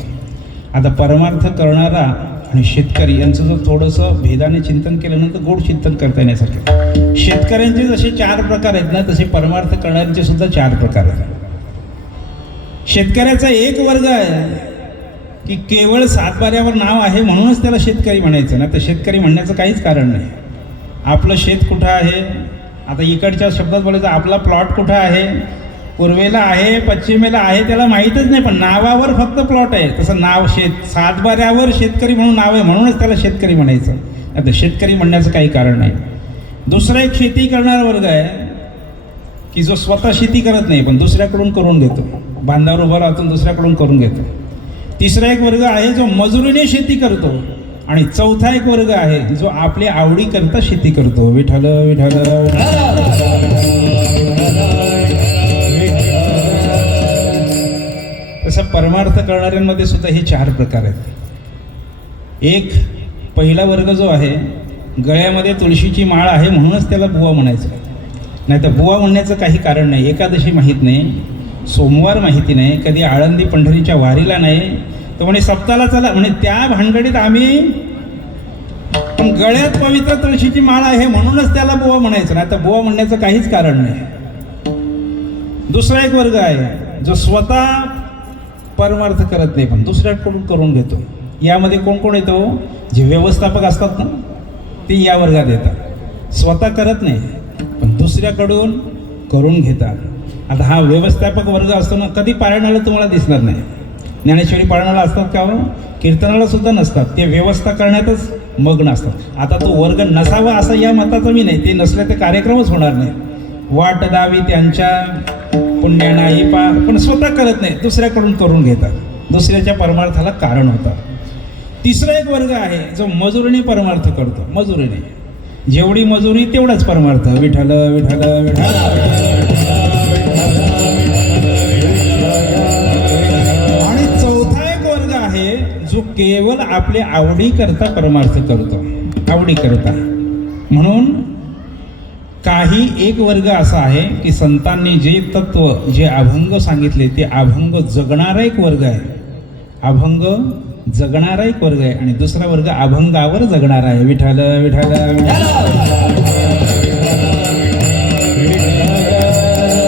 आता परमार्थ करणारा आणि शेतकरी यांचं जर थोडंसं भेदाने चिंतन केल्यानंतर गोड चिंतन करता येण्यासारखे. शेतकऱ्यांचे जसे 4 प्रकार आहेत ना, तसे परमार्थ करणाऱ्यांचे सुद्धा 4 प्रकार आहेत. शेतकऱ्याचा एक वर्ग आहे की केवळ सातबाऱ्यावर नाव आहे म्हणूनच त्याला शेतकरी म्हणायचं ना, तर शेतकरी म्हणण्याचं काहीच कारण नाही. आपलं शेत कुठं आहे, आता इकडच्या शब्दात बोलायचं आपला प्लॉट कुठं आहे, पूर्वेला आहे पश्चिमेला आहे त्याला माहीतच नाही, पण नावावर फक्त प्लॉट आहे. तसं नाव शेत सातबाऱ्यावर शेतकरी म्हणून नाव आहे म्हणूनच त्याला शेतकरी म्हणायचं. आता शेतकरी म्हणण्याचं काही कारण नाही. दुसरा एक शेती करणारा वर्ग आहे की जो स्वतः शेती करत नाही पण दुसऱ्याकडून करून घेतो, बांधावर उभा राहून दुसऱ्याकडून करून घेतो. तिसरा एक वर्ग आहे जो मजुरीने शेती करतो, आणि चौथा एक वर्ग आहे जो आपल्या आवडी करता शेती करतो. विठ्ठल विठ्ठल तसं परमार्थ करणाऱ्यांमध्ये सुद्धा हे 4 प्रकार आहेत. एक पहिला वर्ग जो आहे, गळ्यामध्ये तुळशीची माळ आहे म्हणूनच त्याला बुवा म्हणायचं, नाही तर बुवा म्हणण्याचं काही कारण नाही. एकादशी माहीत नाही, सोमवार माहिती नाही, कधी आळंदी पंढरीच्या वारीला नाही, तर म्हणे सप्ताला चला म्हणे, त्या भानगडीत आम्ही, पण गळ्यात पवित्र तुळशीची माळ आहे म्हणूनच त्याला बुवा म्हणायचं, नाही तर बुवा म्हणण्याचं काहीच कारण नाही. दुसरा एक वर्ग आहे जो स्वतः परमार्थ करत नाही पण दुसऱ्याकडून करून घेतो. यामध्ये कोण कोण येतो? जे व्यवस्थापक असतात ना, ते या वर्गात येतात. स्वतः करत नाही पण दुसऱ्याकडून करून घेतात. आता हा व्यवस्थापक वर्ग असतो ना, कधी पारायणाला तुम्हाला दिसणार नाही. ज्ञानेश्वरी पारायणाला असतात का हो? कीर्तनाला सुद्धा नसतात. ते व्यवस्था करण्यातच मग्न असतात. आता तो वर्ग नसावा असं या मताचं मी नाही, ते नसले तर कार्यक्रमच होणार नाही. वाट दावी त्यांच्या पुण्यानाही पा, पण स्वतः करत नाही, दुसऱ्याकडून करून घेतात, दुसऱ्याच्या परमार्थाला कारण होतात. तिसरा एक वर्ग आहे जो मजुरीने परमार्थ करतो. मजुरीने जेवढी मजुरी तेवढाच परमार्थ. विठ्ठल विठ्ठल विठ्ठल. आणि चौथा एक वर्ग आहे जो केवळ आपल्या आवडी करता परमार्थ करतो, आवडी करता. म्हणून काही एक वर्ग असा आहे की संतांनी जे तत्व, जे अभंग सांगितले ते अभंग जगणारा एक वर्ग आहे. अभंग जगणारा एक वर्ग आहे. आणि दुसरा वर्ग अभंगावर जगणारा आहे. विठ्ठल विठ्ठल विठ्ठल.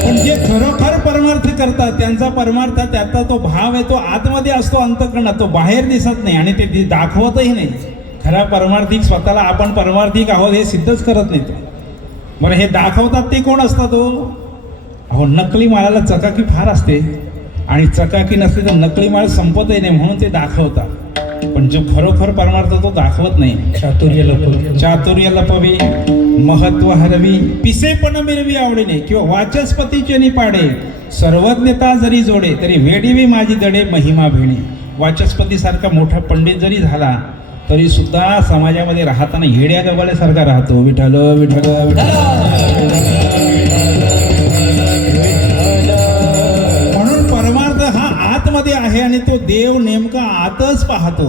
पण जे खरोखर परमार्थ करतात त्यांचा परमार्थ, त्याचा तो भाव आहे, तो आतमध्ये असतो, अंतःकरणात, तो बाहेर दिसत नाही आणि ते दाखवतही नाही. खरा परमार्थिक स्वतःला आपण परमार्थिक आहोत हे सिद्धच करत नाही. तो बरं, हे दाखवतात ते कोण असतात? अहो, नकली मालाला चकाकी फार असते आणि चकाकी नसते तर नकली माल संपतही नाही, म्हणून ते दाखवतात. पण जो खरोखर परमार्थ तो दाखवत नाही. चातुर्य लपवी, महत्व हरवी, पिसेपण मिरवी आवडीने, किंवा वाचस्पतीचे निपाडे, सर्वज्ञता जरी जोडे तरी वेडीवी माझी दडे महिमा भिणे. वाचस्पतीसारखा मोठा पंडित जरी झाला तरी सुद्धा समाजामध्ये राहताना येड्या गबाळ्यासारखा राहतो. विठ्ठल विठ्ठल विठ्ठल. म्हणून परमार्थ हा आतमध्ये आहे आणि तो देव नेमका आतच पाहतो.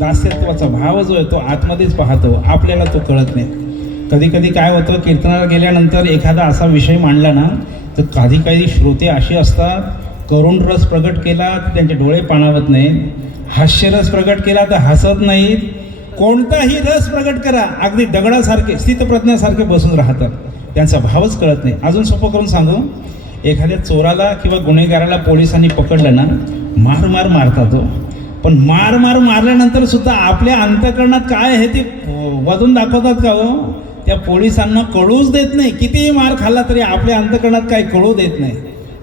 दास्यत्वाचा भाव जो आहे तो आतमध्येच पाहतो, आपल्याला तो कळत नाही. कधी कधी काय होतं, कीर्तनाला गेल्यानंतर एखादा असा विषय मांडला ना, तर काही काही श्रोते असे असतात, करुण रस प्रगट केला तर त्यांचे डोळे पाणावत नाहीत, हास्यरस प्रगट केला तर हसत नाहीत, कोणताही रस प्रगट करा अगदी दगडासारखे स्थितप्रज्ञासारखे बसून राहतात, त्यांचा भावच कळत नाही. अजून सोपं करून सांगू, एखाद्या चोराला किंवा गुन्हेगाराला पोलिसांनी पकडलं ना, मार मारतात हो, पण मार मारल्यानंतर सुद्धा आपल्या अंतःकरणात काय आहे ते वधून दाखवतात का हो? त्या पोलिसांना कळूच देत नाही. कितीही मार खाल्ला तरी आपल्या अंतःकरणात काही कळू देत नाही.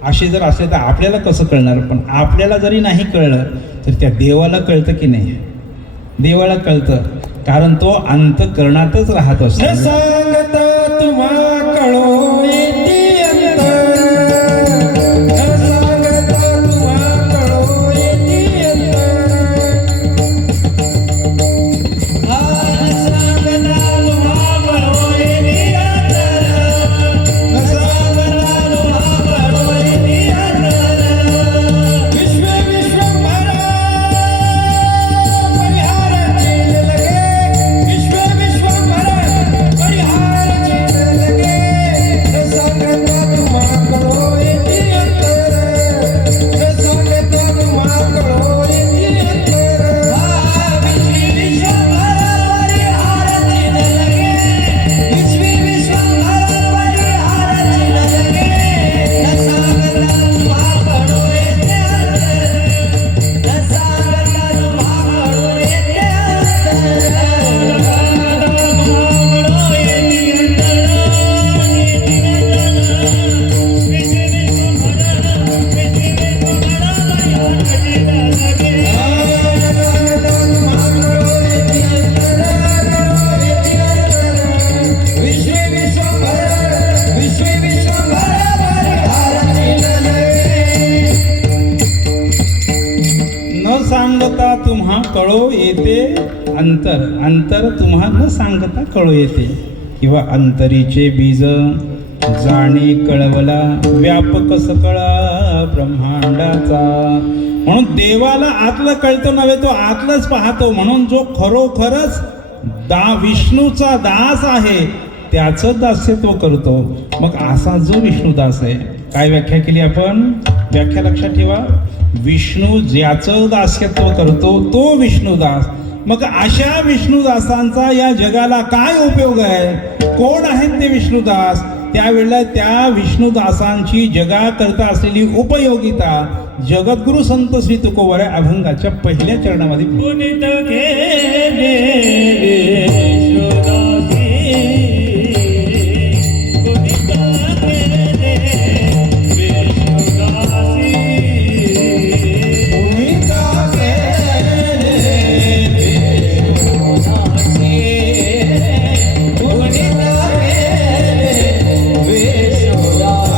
असे जर असले तर आपल्याला कसं कळणार? पण आपल्याला जरी नाही कळलं तर त्या देवाला कळतं की नाही? देवाला कळतं, कारण तो अंतःकरणातच राहत असतो. सांगता तुम्हा कळो येते अंतर, सांगता तुम्हा कळो येते अंतर, सांगता तुम्हा कळो येते अंतर, सांगता तुम्हा कळो येते अंतर. विश्व विश्वंभर परिहार चीज लगे, विश्व विश्वंभर परिहार चीज लगे, सांगता तुम्हा कळो येते अंतर, सांगता तुम्हा कळो येते अंतर. विश्व विश्वंभर परिहार चीज लगे, विश्व विश्वंभर परिहार चीज लगे, सांगता तुम्हा कळो येते अंतर, सांगता तुम्हा कळो येते न सांगता तुम्हा कळो येते अंतर, अंतर तुम्हा न सांगता कळो येते. किंवा अंतरीचे बीज जाणे कळवला, व्यापक सकळा ब्रह्मांडाचा, म्हणून देवाला आतलं कळतं नव्हे, तो आतलंच पाहतो. म्हणून जो खरोखरच विष्णूचा दास आहे त्याचं दास्यत्व करतो. मग असा जो विष्णुदास आहे, काय व्याख्या केली आपण? व्याख्या लक्षात ठेवा. विष्णू ज्याचं दास्यत्व करतो तो विष्णुदास. मग अशा विष्णुदासांचा या जगाला काय उपयोग आहे? कोण आहेत ते विष्णुदास? त्यावेळेला त्या विष्णुदासांची जगाकरता असलेली उपयोगिता जगद्गुरु संत श्री तुकोबाराय अभंगाच्या पहिल्या चरणामध्ये पुनीत केले विष्णुदासी, पुनीत केले विष्णुदासी, पुनीत केले विष्णुदासी, पुनीत केले विष्णुदासी.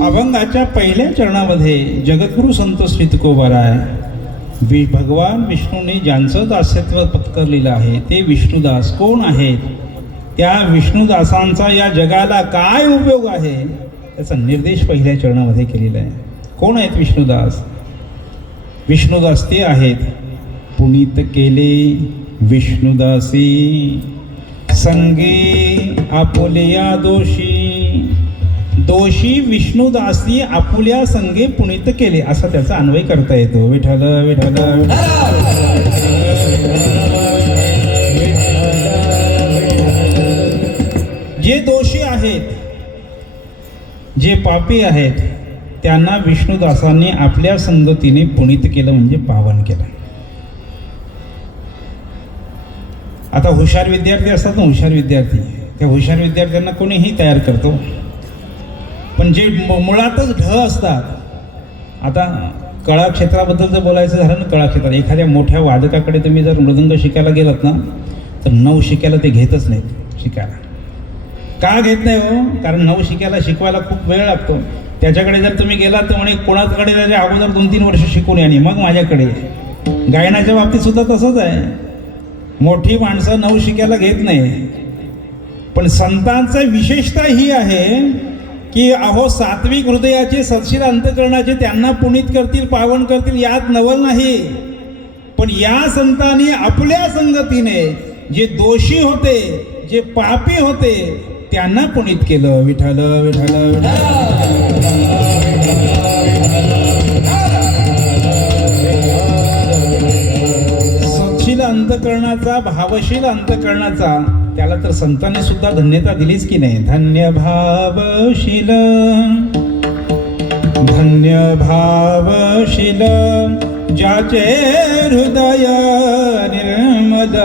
अभंगाच्या पहिल्या चरणामध्ये जगद्गुरु संत श्री तुकोबाराय भगवान विष्णूने ज्यांचं दास्यत्व पत्करलेलं आहे ते विष्णुदास कोण आहेत, त्या विष्णुदासांचा या जगाला काय उपयोग आहे त्याचा निर्देश पहिल्या चरणामध्ये केलेला आहे. कोण आहेत विष्णुदास? विष्णुदास ते आहेत पुनीत केले विष्णुदासी, संगे आपुलिया दोषी. दोषी विष्णुदासी आपुल्या संगे पुनीत केले असा त्याचा अन्वय करता येतो. विठ्ठल विठ्ठल. जे दोषी आहेत, जे पापी आहेत, त्यांना विष्णुदासांनी आपल्या संगतीने पुनीत केलं म्हणजे पावन केलं. आता हुशार विद्यार्थी असतात ना, हुशार विद्यार्थी, त्या हुशार विद्यार्थ्यांना कोणीही तयार करतो. पण जे मुळातच ढ असतात, आता कळा क्षेत्राबद्दल जर बोलायचं झालं ना, कळा क्षेत्रात एखाद्या मोठ्या वादकाकडे तुम्ही जर मृदंग शिकायला गेलात ना, तर नऊ शिकायला ते घेतच नाहीत शिकायला. का घेत नाही हो? कारण नऊ शिकायला खूप वेळ लागतो. त्याच्याकडे जर तुम्ही गेलात तर म्हणे कोणाकडे त्याच्या अगोदर 2-3 वर्ष शिकून आणि मग माझ्याकडे. गायनाच्या बाबतीत सुद्धा तसंच आहे. मोठी माणसं नऊ शिकायला घेत नाही. पण संतांचा विशेषता ही आहे की अहो सात्विक हृदयाचे सत्शील अंतकरणाचे त्यांना पुनीत करतील, पावन करतील, यात नवल नाही. पण या संतांनी आपल्या संगतीने जे दोषी होते, जे पापी होते, त्यांना पुनीत केलं. विठ्ठल विठ्ठल. सत्शील अंतकरणाचा, भावशील अंतकरणाचा त्याला तर संतांनी सुद्धा धन्यता दिलीच की नाही. धन्य भावशील ज्याचे हृदय निर्मल.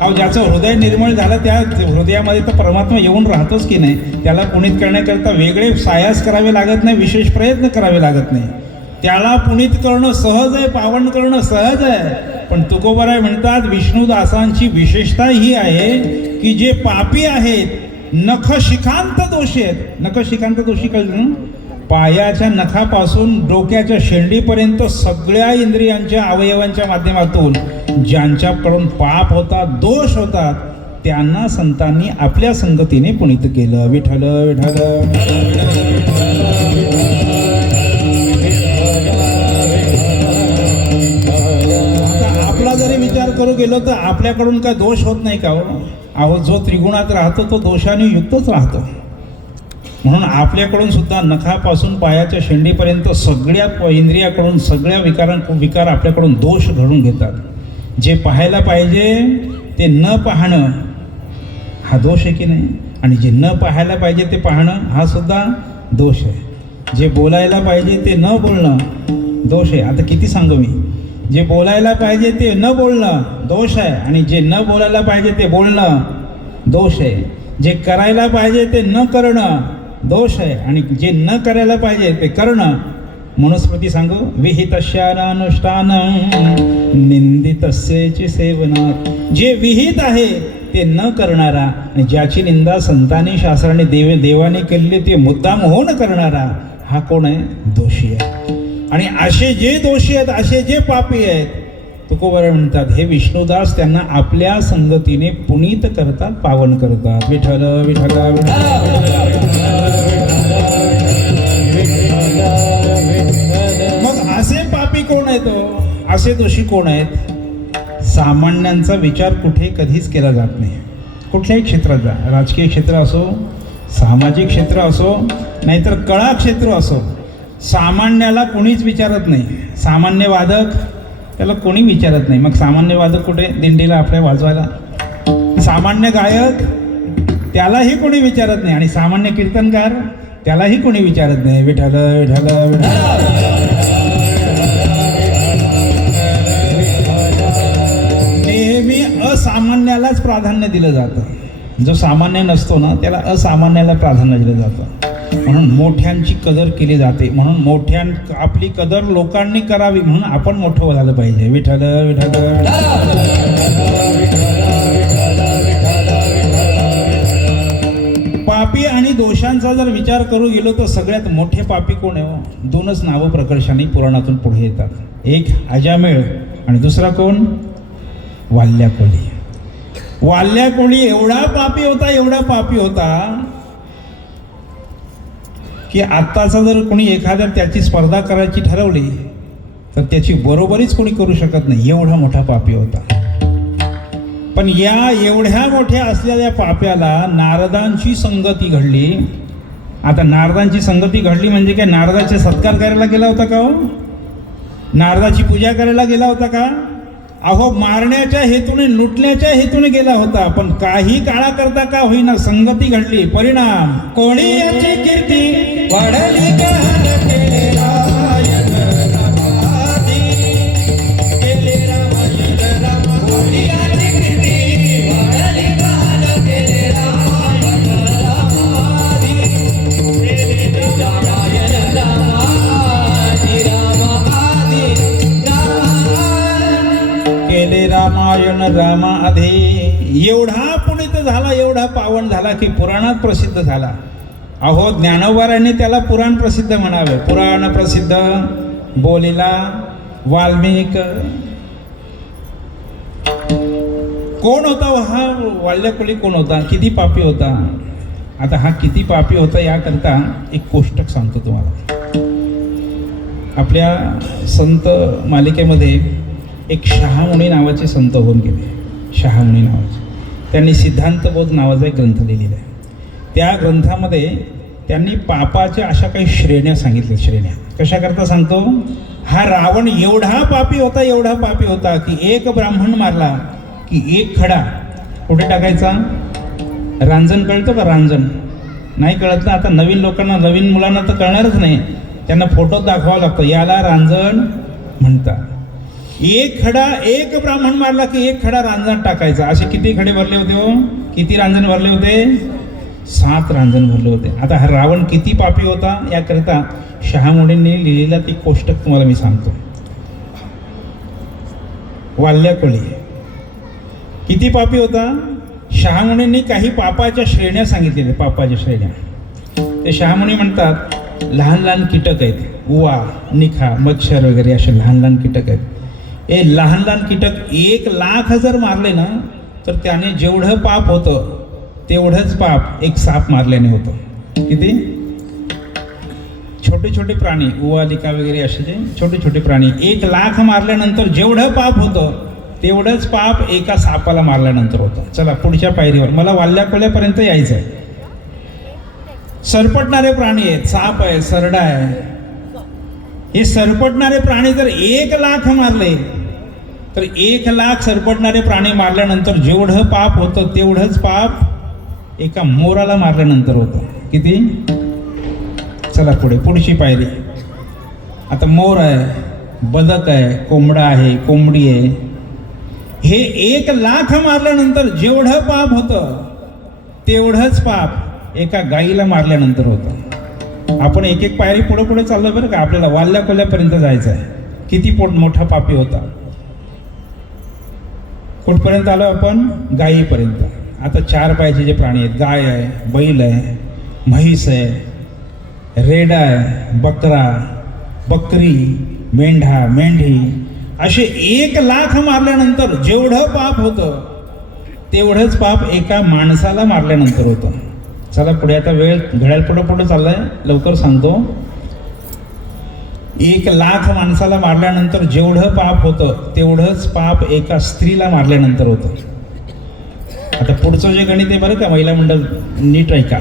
अहो, ज्याचं हृदय निर्मळ झालं त्या हृदयामध्ये तर परमात्मा येऊन राहतोच की नाही. त्याला पुनीत करण्याकरता वेगळे सायास करावे लागत नाही, विशेष प्रयत्न करावे लागत नाही. त्याला पुनीत करणं सहज आहे, पावन करणं सहज आहे. पण तुकोबाराय म्हणतात विष्णुदासांची विशेषता ही आहे की जे पापी आहेत, नखशिखांत दोषी आहेत. नखशिखांत दोषी कळलं, पायाच्या नखापासून डोक्याच्या शेंडीपर्यंत सगळ्या इंद्रियांच्या अवयवांच्या माध्यमातून ज्यांच्याकडून पाप होतात, दोष होतात, त्यांना संतांनी आपल्या संगतीने पुनीत केलं. विठ्ठल विठ्ठल. आता आपला जरी विचार करू गेलो तर आपल्याकडून काय दोष होत नाही का हो? अहो, जो त्रिगुणात राहतो तो दोषाने युक्तच राहतो. म्हणून आपल्याकडून सुद्धा नखापासून पायाच्या शेंडीपर्यंत सगळ्या इंद्रियाकडून सगळ्या विकार आपल्याकडून दोष घडून घेतात. जे पाहायला पाहिजे ते न पाहणं हा दोष आहे की नाही? आणि जे न पाहायला पाहिजे ते पाहणं हा सुद्धा दोष आहे. जे बोलायला पाहिजे ते न बोलणं दोष आहे. आता किती सांगू मी? जे बोलायला पाहिजे ते न बोलणं दोष आहे, आणि जे न बोलायला पाहिजे ते बोलणं दोष आहे. जे करायला पाहिजे ते न करणं दोष आहे, आणि जे न करायला पाहिजे ते करणं. मनुस्मृती सांगू, विहितस्यानुष्ठानं निंदितस्येच सेवनात्. जे विहित आहे ते न करणारा आणि ज्याची निंदा संतांनी शास्त्राने देवाने केलेली ते मुद्दाम होऊन करणारा हा कोण आहे? दोषी आहे. आणि असे जे दोषी आहेत, असे जे पापी आहेत, तुकोबाराय म्हणतात हे विष्णुदास त्यांना आपल्या संगतीने पुनीत करतात, पावन करतात. विठ्ठल विठ्ठल मग असे पापी कोण आहेत, असे दोषी कोण आहेत? सामान्यांचा विचार कुठे कधीच केला जात नाही. कुठल्याही क्षेत्रात जा, राजकीय क्षेत्र असो, सामाजिक क्षेत्र असो, नाहीतर कला क्षेत्र असो, सामान्याला कोणीच विचारत नाही. सामान्य वादक त्याला कोणी विचारत नाही. मग सामान्य वादक कुठे? दिंडीला आपल्या वाजवायला. सामान्य गायक त्यालाही कोणी विचारत नाही, आणि सामान्य कीर्तनकार त्यालाही कोणी विचारत नाही. विठ्ठल विठ्ठल नेहमी असामान्यालाच प्राधान्य दिलं जातं. जो सामान्य नसतो ना त्याला असामान्याला प्राधान्य दिलं जातं. म्हणून मोठ्यांची कदर केली जाते. म्हणून आपली कदर लोकांनी करावी, म्हणून आपण मोठं झालं पाहिजे. विठ्ठल विठ्ठल. पापी आणि दोषांचा जर विचार करू गेलो तर सगळ्यात मोठे पापी कोण आहे? दोनच नावं प्रकर्षाने पुराणातून पुढे येतात. एक अजामेळ आणि दुसरा कोण? वाल्याकोळी. वाल्याकोळी एवढा पापी होता की आत्ताचा जर कोणी एखाद्या त्याची स्पर्धा करायची ठरवली तर त्याची बरोबरीच कोणी करू शकत नाही, एवढा मोठा पापी होता. पण या एवढ्या मोठ्या असलेल्या पाप्याला नारदांची संगती घडली. आता नारदांची संगती घडली म्हणजे काय? नारदाचे सत्कार करायला गेला होता का हो? नारदाची पूजा करायला गेला होता का? अहो, मारण्याच्या हेतूने, लुटण्याच्या हेतूने गेला होता. पण काही काळाकरता का होईना संगती घडली. परिणाम कोणी याची कीर्ती वाढली का? रामायण रामा आधी. एवढा पुनीत झाला, एवढा पावन झाला की पुराणात प्रसिद्ध झाला. अहो, ज्ञानोबारांनी त्याला पुराण प्रसिद्ध म्हणावे. पुराण प्रसिद्ध बोलिला वाल्मिक. कोण होता हा वाल्याकोळी? कोण होता? किती पापी होता? आता हा किती पापी होता याकरता एक कोष्टक सांगतो तुम्हाला. आपल्या संत मालिकेमध्ये एक शहामुनी नावाचे संत होऊन गेले. शहामुनी नावाचे त्यांनी सिद्धांतबोध नावाचा एक ग्रंथ लिहिलेला आहे. त्या ग्रंथामध्ये त्यांनी पापाच्या अशा काही श्रेण्या सांगितल्या. श्रेण्या कशाकरता सांगतो? हा रावण एवढा पापी होता की एक ब्राह्मण मारला की एक खडा कुठे टाकायचा? रांजण कळतं का? रांजण नाही कळत ना. आता नवीन लोकांना, नवीन मुलांना तर कळणारच नाही. त्यांना फोटो दाखवावं लागतं. याला रांजण म्हणतात. एक खडा, एक ब्राह्मण मारला की एक खडा रांजण टाकायचा. असे किती खडे भरले होते हो? किती रांजण भरले होते? 7 रांजण भरले होते. आता हा रावण किती पापी होता याकरिता शहामुनींनी लिहिलेला ती कोष्टक तुम्हाला मी सांगतो. वाल्याकोळी किती पापी होता? शहामुनींनी काही पापाच्या श्रेण्या सांगितलेल्या. पापाच्या श्रेण्या ते शहामुनी म्हणतात लहान लहान कीटक आहेत. उवा, निखा, मच्छर वगैरे असे लहान लहान कीटक आहेत. हे लहान लहान कीटक 1,00,000 जर मारले ना तर त्याने जेवढं पाप होतं तेवढंच पाप एक साप मारल्याने होतं. किती? छोटे छोटे प्राणी, उवा, निखा वगैरे असे जे छोटे छोटे प्राणी 1,00,000 मारल्यानंतर जेवढं पाप होतं तेवढंच पाप एका सापाला मारल्यानंतर होतं. चला पुढच्या पायरीवर. मला वाल्याकोल्यापर्यंत यायचं आहे. सरपटणारे प्राणी आहेत. साप आहे, सरडा आहे. हे सरपटणारे प्राणी जर 1,00,000 मारले तर 1,00,000 सरपटणारे प्राणी मारल्यानंतर जेवढं पाप होतं तेवढंच पाप एका मोराला मारल्यानंतर होतं. किती? चला पुढे, पुढची पायरी. आता मोर आहे, बदक आहे, कोंबडा आहे, कोंबडी आहे. हे 1,00,000 मारल्यानंतर जेवढं पाप होतं तेवढंच पाप एका गाईला मारल्यानंतर होतं. आपण एक एक पायरी पुढे पुढे चाललो बरं का. आपल्याला वाल्याकोल्यापर्यंत जायचं आहे. किती मोठा पापी होता. कुठपर्यंत आलो आपण? गायीपर्यंत. आता 4 पायाचे जे प्राणी आहेत, गाय आहे, बैल आहे, म्हैस आहे, रेडा आहे, बकरा, बकरी, मेंढा, मेंढी असे 1,00,000 मारल्यानंतर जेवढं पाप होतं तेवढंच पाप एका माणसाला मारल्यानंतर होतं. चला पुढे. आता वेळ घड्याळ पुढं पुढं चाललाय, लवकर सांगतो. 1,00,000 माणसाला मारल्यानंतर जेवढं पाप होतं तेवढंच पाप एका स्त्रीला मारल्यानंतर होतं. आता पुढचं जे गणित आहे बरं का, महिला मंडळ नीट ऐका.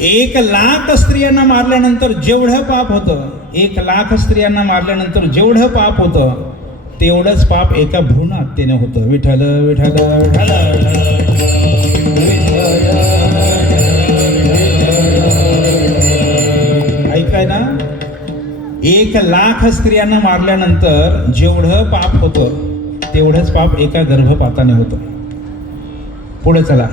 1,00,000 स्त्रियांना मारल्यानंतर जेवढं पाप होतं, 1,00,000 स्त्रियांना मारल्यानंतर जेवढं पाप होतं तेवढंच पाप एका भ्रूण हत्येने होतं. विठ्ठल विठ्ठल ऐकाय ना. 1,00,000 स्त्रियांना मारल्यानंतर जेवढं पाप होतं तेवढंच पाप एका गर्भपाताने होतं. पुढे चला.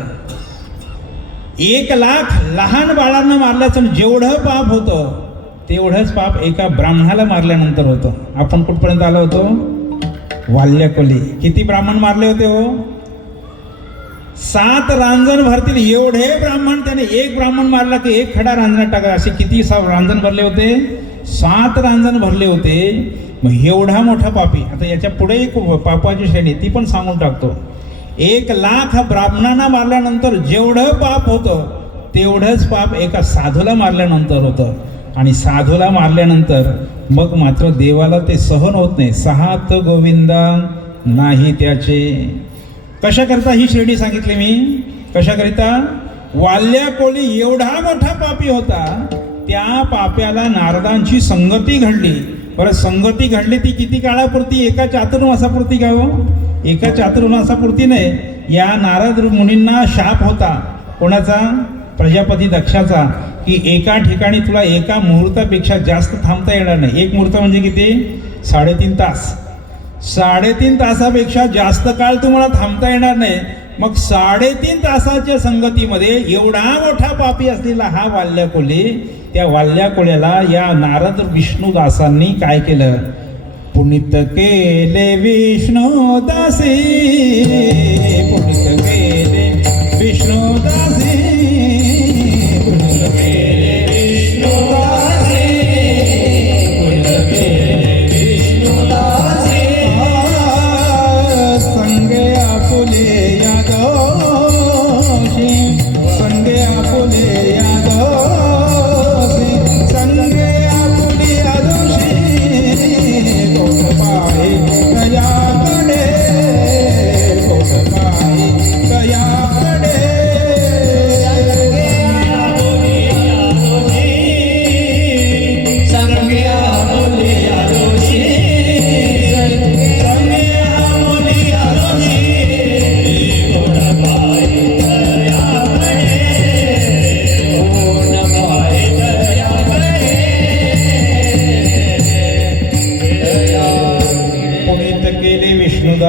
1,00,000 लहान बाळांना मारल्याचं जेवढं पाप होतं तेवढंच पाप एका ब्राह्मणाला मारल्यानंतर होतं. आपण कुठपर्यंत आलो होतो? वाल्याकोली. किती ब्राह्मण मारले होते हो? 7 रांजण भरतील एवढे ब्राह्मण. त्याने एक ब्राह्मण मारला की एक खडा रांजणात टाका. असे किती रांजण भरले होते? 7 रांजण भरले होते. मग एवढा मोठा पापी. आता याच्या पुढे एक पापाची श्रेणी ती पण सांगून टाकतो. 1,00,000 ब्राह्मणांना मारल्यानंतर जेवढं पाप होतं तेवढंच पाप एका साधूला मारल्यानंतर होतं. आणि साधूला मारल्यानंतर मग मात्र देवाला ते सहन होत नाही. 6 गोविंदा नाही त्याचे. कशाकरिता ही श्रेणी सांगितली मी? कशाकरिता? वाल्याकोळी एवढा मोठा पापी होता. त्या पाप्याला नारदांची संगती घडली. बरं, संगती घडली ती किती काळापुरती? एका चातुर्मासापुरती का हो? एका चातुर्मासापुरती नाही. या नारद मुनींना शाप होता. कोणाचा? प्रजापती दक्षाचा. की एका ठिकाणी तुला एका मुहूर्तापेक्षा जास्त थांबता येणार नाही. एक मुहूर्त म्हणजे किती? 3.5 तास. 3.5 तासापेक्षा जास्त काळ तुम्हाला थांबता येणार नाही. मग 3.5 तासाच्या संगतीमध्ये एवढा मोठा पापी असलेला हा वाल्याकोली, त्या वाल्याकोल्याला या नारद विष्णुदासांनी काय केलं? पुनीत केले विष्णुदासी, पुनीत केले विष्णुदासी, पुनीत केले विष्णुदासी, पुनीत केले विष्णुदासी. संगे आपुले या दोषी, संगे आपुले या दोषी, संगे आपुले या दोषी. कोण पाहे तयाकडे, कोण पाहे तयाकडे.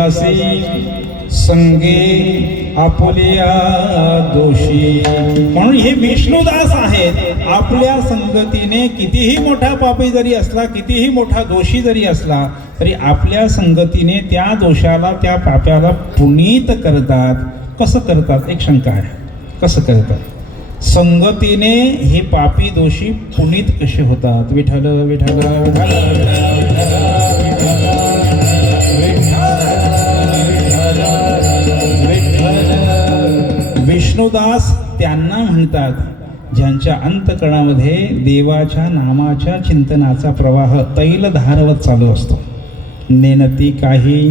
विष्णुदासी संगे आपुल्या दोषी. म्हणून हे विष्णुदास आहेत. आपल्या संगतीने कितीही मोठा पापी जरी असला, कितीही मोठा दोषी जरी असला, तरी आपल्या संगतीने त्या दोषाला, त्या पाप्याला पुनीत करतात. कसं करतात? एक शंका आहे. कसं करतात? संगतीने हे पापी दोषी पुनीत कसे होतात? विठ्ठल विठ्ठल विठ्ठल. विष्णुदास त्यांना म्हणतात ज्यांच्या अंतकरणामध्ये देवाच्या नामाच्या चिंतनाचा प्रवाह तैलधारवत चालू असतो. नेणती काही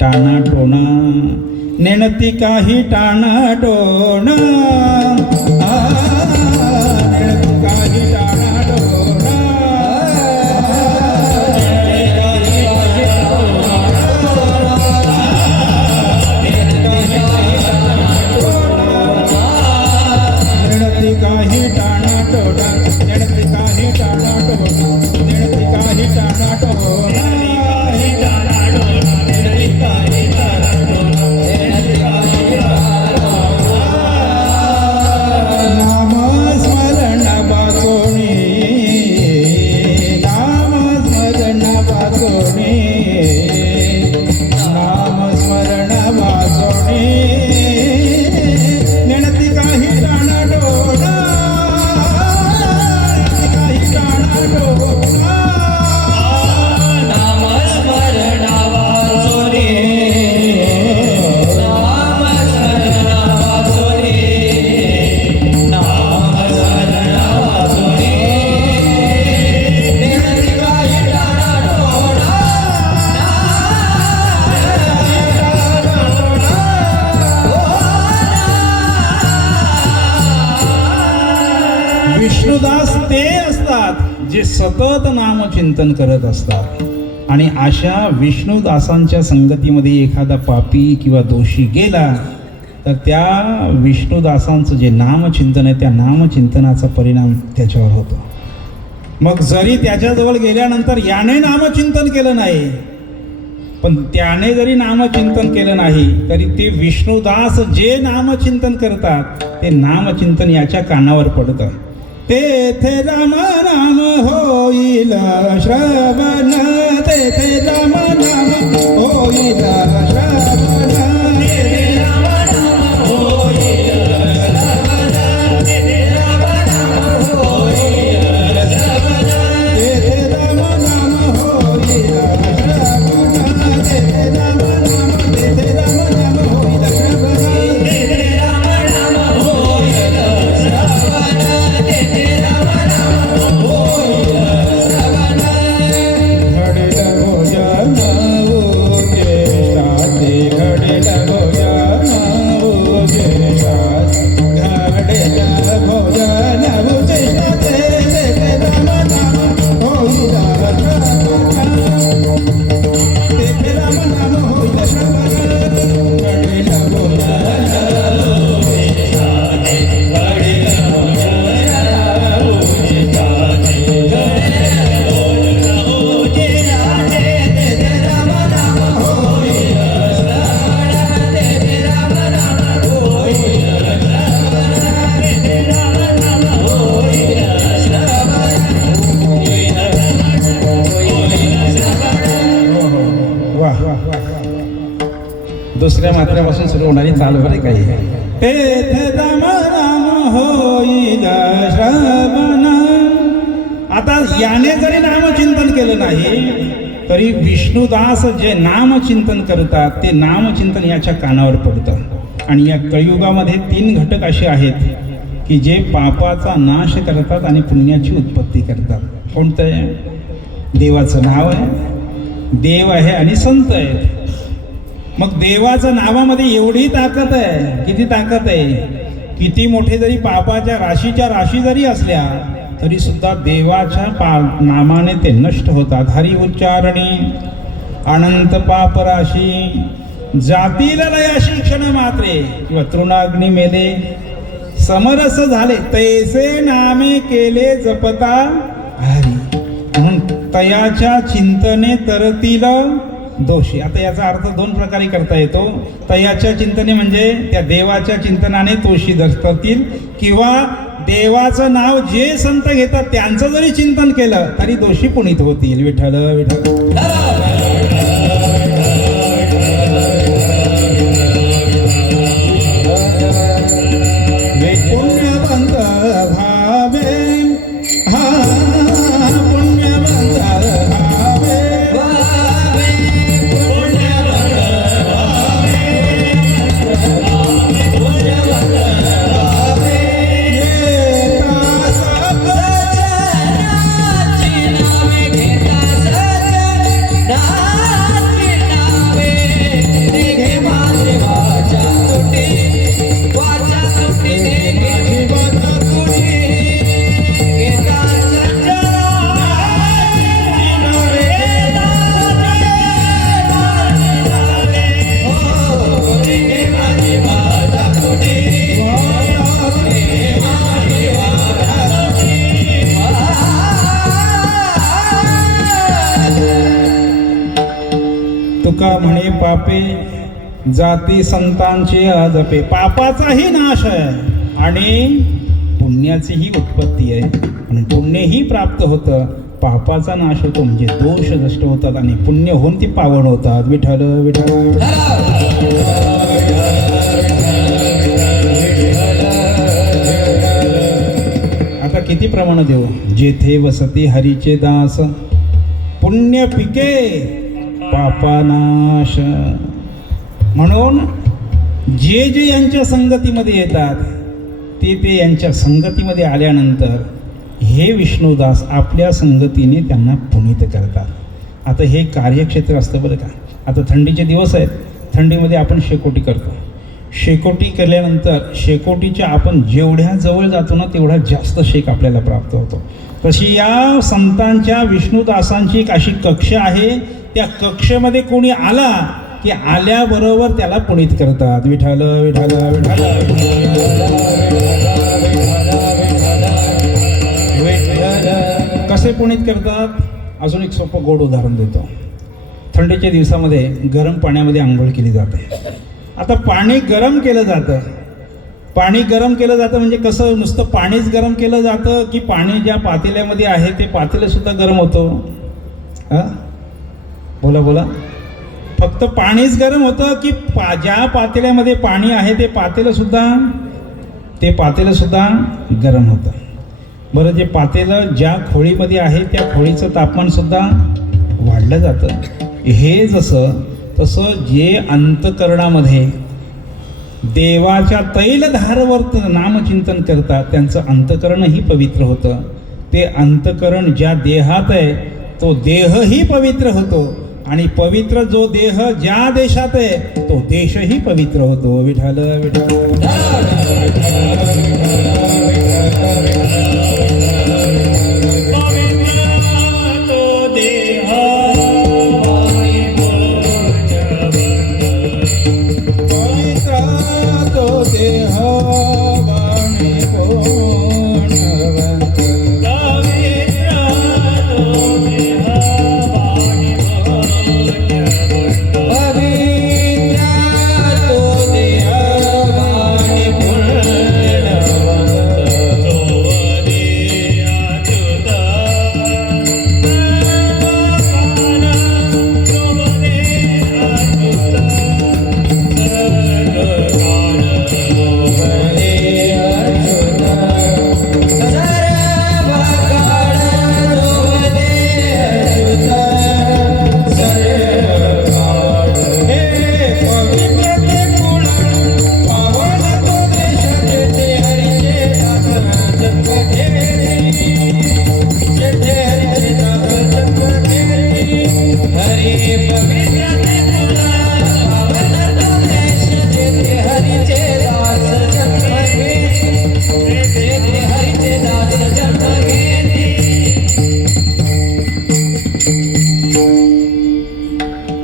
टाणाटोणा, नेणती काही टाणाटोणा, नेणती काही टाणाटोणा, नेणती काही टाणाटोणा, नेणती काही टाणाटोणा, नेणती काही टाणाटोणा. विष्णुदास ते असतात जे सतत नामचिंतन करत असतात. आणि अशा विष्णुदासांच्या संगतीमध्ये एखादा पापी किंवा दोषी गेला तर त्या विष्णुदासांचं जे नामचिंतन आहे त्या नामचिंतनाचा परिणाम त्याच्यावर होतो. मग जरी त्याच्याजवळ गेल्यानंतर याने नामचिंतन केलं नाही, पण त्याने जरी नामचिंतन केलं नाही तरी ते विष्णुदास जे नामचिंतन करतात ते नामचिंतन याच्या कानावर पडतं. तेथे राम नाम होईल श्रवण, तेथे राम नाम होईल श्रवण, तेथे राम नाम होईल श्रवण, तेथे राम नाम होईल श्रवण, तेथे राम नाम होईल श्रवण, तेथे राम नाम, तेथे राम नाम होईल श्रवण, तेथे राम नाम होईल श्रवण, तेथे राम नाम होईल श्रवण. घडेल भोजन उजेष्ठाते, घडेल भोजन उजेष्ठाते, घडेल भोजन उजेष्ठाते, तेथे राम नाम होईल श्रवण, तेथे राम नाम होईल श्रवण. घडेल भोजन उजेष्ठाते, घडेल भोजन उजेष्ठाते, घडेल भोजन उजेष्ठाते, तेथे राम नाम होईल श्रवण, तेथे राम नाम होईल श्रवण, तेथे राम नाम होईल श्रवण, होईल श्रवण. वाह वाह वाह. दुसऱ्या मात्र्यापासून सुरू होणारी चाल बरे काही. तेथे राम नाम होईल श्रवण. आता याने जरी नामचिंतन केलं नाही तरी विष्णुदास जे नामचिंतन करतात ते नामचिंतन याच्या कानावर पडतं. आणि या कलियुगामध्ये 3 घटक असे आहेत की जे पापाचा नाश करतात आणि पुण्याची उत्पत्ती करतात. कोणतं आहे? देवाचं नाव आहे, देव आहे आणि संत आहेत. मग देवाच्या नावामध्ये एवढी ताकद आहे. किती ताकद आहे? किती मोठे जरी पापाच्या राशी जरी असल्या तरी सुद्धा देवाच्या नामाने ते नष्ट होतात. हरी उच्चारणी अनंत पाप राशी जातील लयाशी क्षण मात्रे किंवा तृणाग्नी मेले समरस झाले तैसे नामे केले जपता हरी. म्हणून तयाच्या चिंतने तरतील दोषी. आता याचा अर्थ दोन प्रकारे करता येतो. तयाच्या चिंतने म्हणजे त्या देवाच्या चिंतनाने तोषी धरतील, किंवा देवाचं नाव जे संत घेतात त्यांचं जरी चिंतन केलं तरी दोषी पुनीत होतील. विठ्ठल विठ्ठल. पुण्यवंत भावे हा पुण्यवंत भावे तुका म्हणे पापे जाती संतांचे अजपे. पापाचाही नाश आहे आणि पुण्याचीही उत्पत्ती आहे, आणि पुण्यही प्राप्त होतं. पापाचा नाश होतो म्हणजे दोष नष्ट होतात आणि पुण्य होऊन ती पावन होतात. विठ्ठल विठ्ठल. आता किती प्रमाण देऊ. जेथे वसती हरीचे दास पुण्य पिके पापानाश. म्हणून जे जे यांच्या संगतीमध्ये येतात ते यांच्या संगतीमध्ये आल्यानंतर हे विष्णुदास आपल्या संगतीने त्यांना पुनीत करतात. आता हे कार्यक्षेत्र असतं बरं का. आता थंडीचे दिवस आहेत, थंडीमध्ये आपण शेकोटी करतो. शेकोटी केल्यानंतर शेकोटीच्या आपण जेवढ्या जवळ जातो ना तेवढा जास्त शेक आपल्याला प्राप्त होतो. तशी या संतांच्या विष्णुदासांची एक अशी कक्ष आहे. त्या कक्षेमध्ये कोणी आला की आल्याबरोबर त्याला पुनीत करतात. विठ्ठल विठ्ठल विठ्ठल. कसे पुनीत करतात. अजून एक सोपं गोड उदाहरण देतो. थंडीच्या दिवसामध्ये गरम पाण्यामध्ये आंघोळ केली जाते. आता पाणी गरम केलं जातं. पाणी गरम केलं जातं म्हणजे कसं, नुसतं पाणीच गरम केलं जातं की पाणी ज्या पातेल्यामध्ये आहे ते पातेलंसुद्धा गरम होतं. बोला बोला. फक्त पाणीच गरम होतं की ज्या पातेल्यामध्ये पाणी आहे ते पातेलंसुद्धा गरम होतं. बरं, जे पातेलं ज्या खोळीमध्ये आहे त्या खोळीचं तापमानसुद्धा वाढलं जातं. हे जसं तसं जे अंतकरणामध्ये देवाच्या तैलधारवर नामचिंतन करतात त्यांचं अंतकरणही पवित्र होतं. ते अंतकरण ज्या देहात आहे तो देहही पवित्र होतो, आणि पवित्र जो देह ज्या देशात आहे तो देशही पवित्र होतो. विठ्ठल विठ्ठल.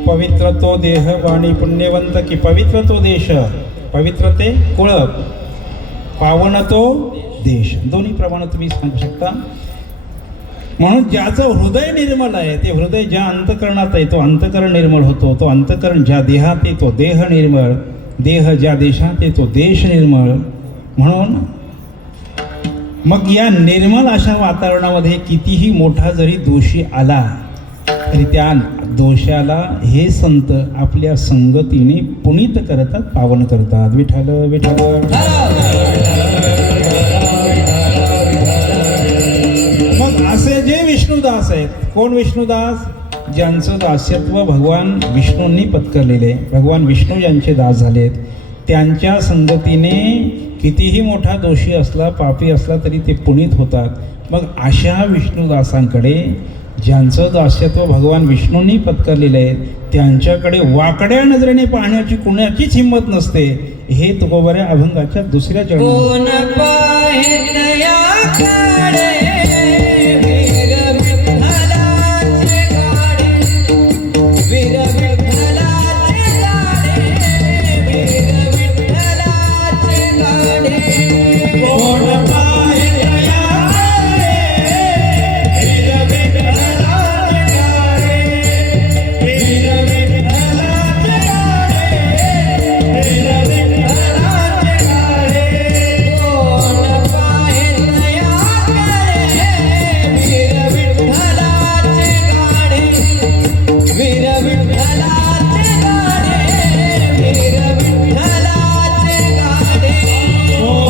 पवित्र तो देह वाणी पुण्यवंत की पवित्र तो देश. पवित्र ते कुळ, पावन तो देश. दोन्ही प्रमाणे तुम्ही सांगू शकता. म्हणून ज्याचं हृदय निर्मल आहे ते हृदय ज्या अंतकरणात आहे तो अंतकरण निर्मल होतो, तो अंतकरण ज्या देहात आहे तो देह निर्मळ, देह ज्या देशात आहे तो देश निर्मळ. म्हणून मग या निर्मल अशा वातावरणामध्ये कितीही मोठा जरी दोषी आला तरी त्या दोषाला हे संत आपल्या संगतीने पुनीत करतात, पावन करतात. विठ्ठल विठ्ठल. मग असे जे विष्णुदास आहेत, कोण विष्णुदास? ज्यांचं दास्यत्व भगवान विष्णूंनी पत्करलेले, भगवान विष्णू ज्यांचे दास झालेत, त्यांच्या संगतीने कितीही मोठा दोषी असला, पापी असला तरी ते पुनीत होतात. मग अशा विष्णुदासांकडे ज्यांचं दास्यत्व भगवान विष्णूंनी पत्करलेलं आहे त्यांच्याकडे वाकड्या नजरेने पाहण्याची कुणाचीच हिंमत नसते. हे तुकोबाऱ्या अभंगाच्या दुसऱ्या चरणात. कोण पाहे दयाकडे वीर विठ्ठलाचे गाडे, वीर विठ्ठलाचे गाडे, वीर विठ्ठलाचे गाडे. कोण पाहे दयाकडे वीर विठ्ठलाचे गाडे, वीर विठ्ठलाचे गाडे, वीर विठ्ठलाचे गाडे. कोण पाहे दयाकडे वीर विठ्ठलाचे गाडे, वीर विठ्ठलाचे गाडे, वीर विठ्ठलाचे गाडे. कोण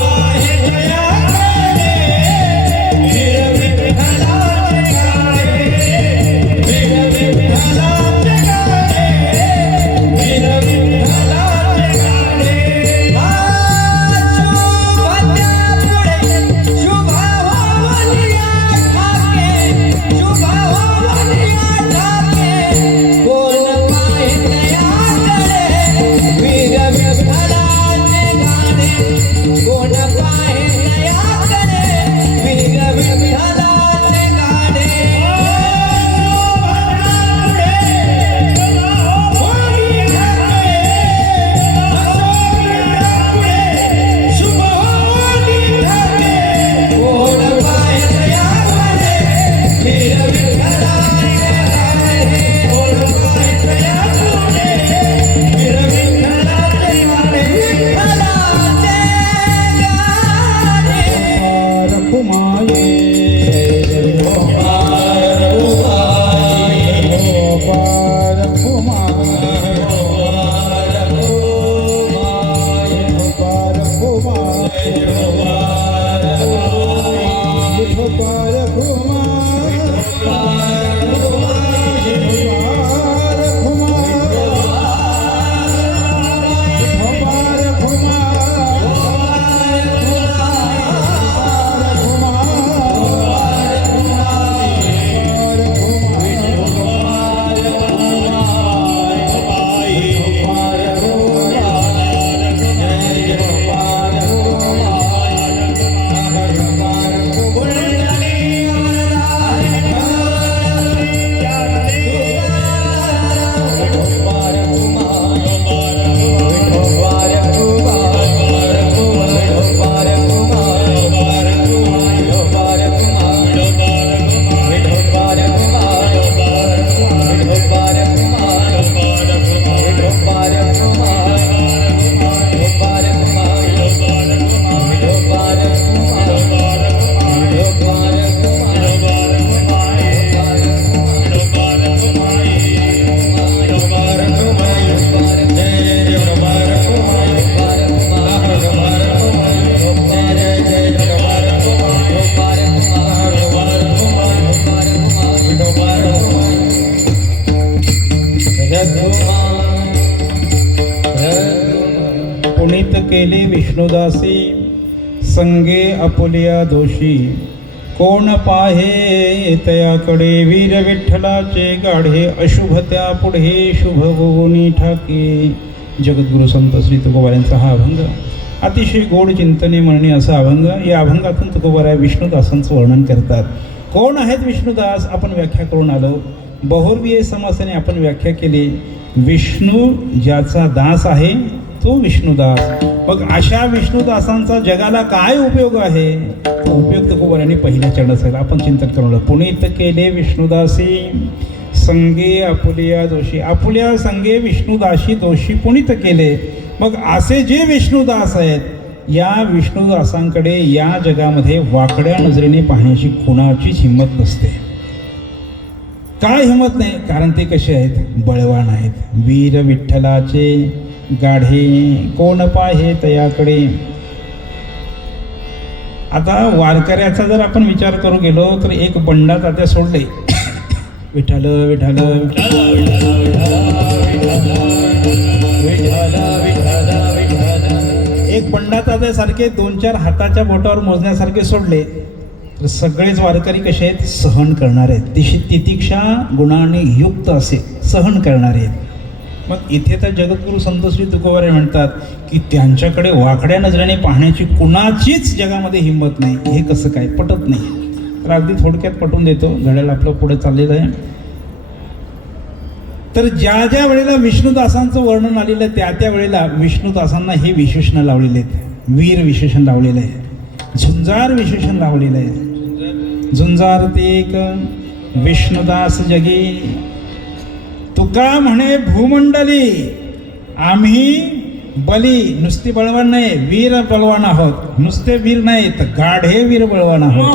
पाहे दयाकडे वीर विठ्ठलाचे गाडे, वीर विठ्ठलाचे गाडे, वीर विठ्ठलाचे गाडे. पुनीत केले विष्णुदासी, संगे आपुलिया दोषी. कोण पाहे तयाकडे वीर विठ्ठलाचे गाढे, अशुभ त्या पुढे शुभ होऊनी ठाके. जगद्गुरु संत श्री तुकोबारायांचा हा अभंग अतिशय गोड चिंतने म्हणणे असा अभंग. या अभंगातून तुकोबाराय विष्णुदासांचं वर्णन करतात. कोण आहेत विष्णुदास आपण व्याख्या करून आलो. बहुर्वीय समासाने आपण व्याख्या केली. विष्णू ज्याचा दास आहे तो विष्णुदास. मग अशा विष्णुदासांचा जगाला काय उपयोग आहे? तो उपयोग तुकोबारांनी पहिल्या चरणात सांगितला. आपण चिंतन करू. पुनीत केले विष्णुदासी संगे आपुलिया दोषी. आपुलिया संगे विष्णुदासी दोषी पुनीत केले. मग असे जे विष्णुदास आहेत, या विष्णुदासांकडे या जगामध्ये वाकड्या नजरेने पाहण्याची कोणाचीच हिंमत नसते. काय हिंमत नाही? कारण ते कसे आहेत? बळवान आहेत. वीर विठ्ठलाचे गाढे कोण पाहे तयाकडे. आता वारकऱ्याचा जर आपण विचार करू गेलो तर एक बंडा तात्या सोडले. विठ्ठल विठ्ठल एक बंडा तात्यासारखे 2-4 हाताच्या बोटावर मोजण्यासारखे सोडले तर सगळेच वारकरी कसे आहेत? सहन करणारे आहेत. तितिक्षा गुणाने युक्त असे सहन करणारे आहेत. मग इथे तर जगद्गुरू संत श्री तुकोबाराय म्हणतात की त्यांच्याकडे वाकड्या नजरेने पाहण्याची कुणाचीच जगामध्ये हिंमत नाही. हे कसं काय? पटत नाही. तर अगदी थोडक्यात पटवून देतो. घड्याळ आपलं पुढे चाललेलं आहे. तर ज्या ज्या वेळेला विष्णुदासांचं वर्णन आलेलं आहे त्या त्या वेळेला विष्णुदासांना हे विशेषण लावलेले आहेत. वीर विशेषण लावलेलं आहे. झुंजार विशेषण लावलेलं आहे. झुंजार ते एक विष्णुदास जगी. तुका म्हणे भूमंडली आम्ही बली. नुसती बळवान नाही, वीर बलवान आहोत. नुसते वीर नाही तर गाढे वीर बळवान आहोत.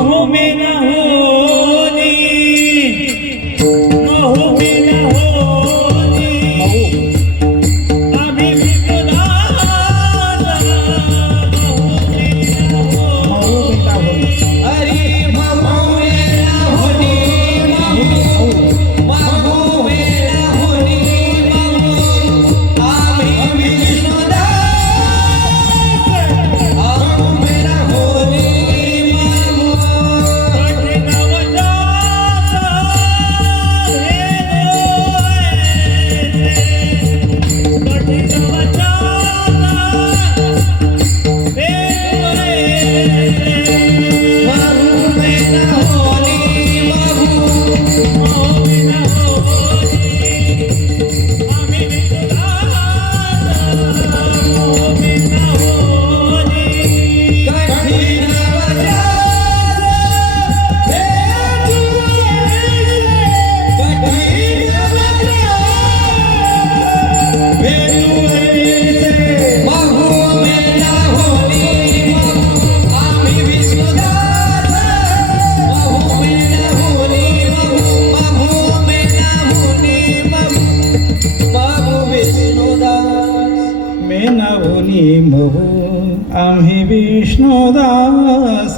आम्ही विष्णुदास.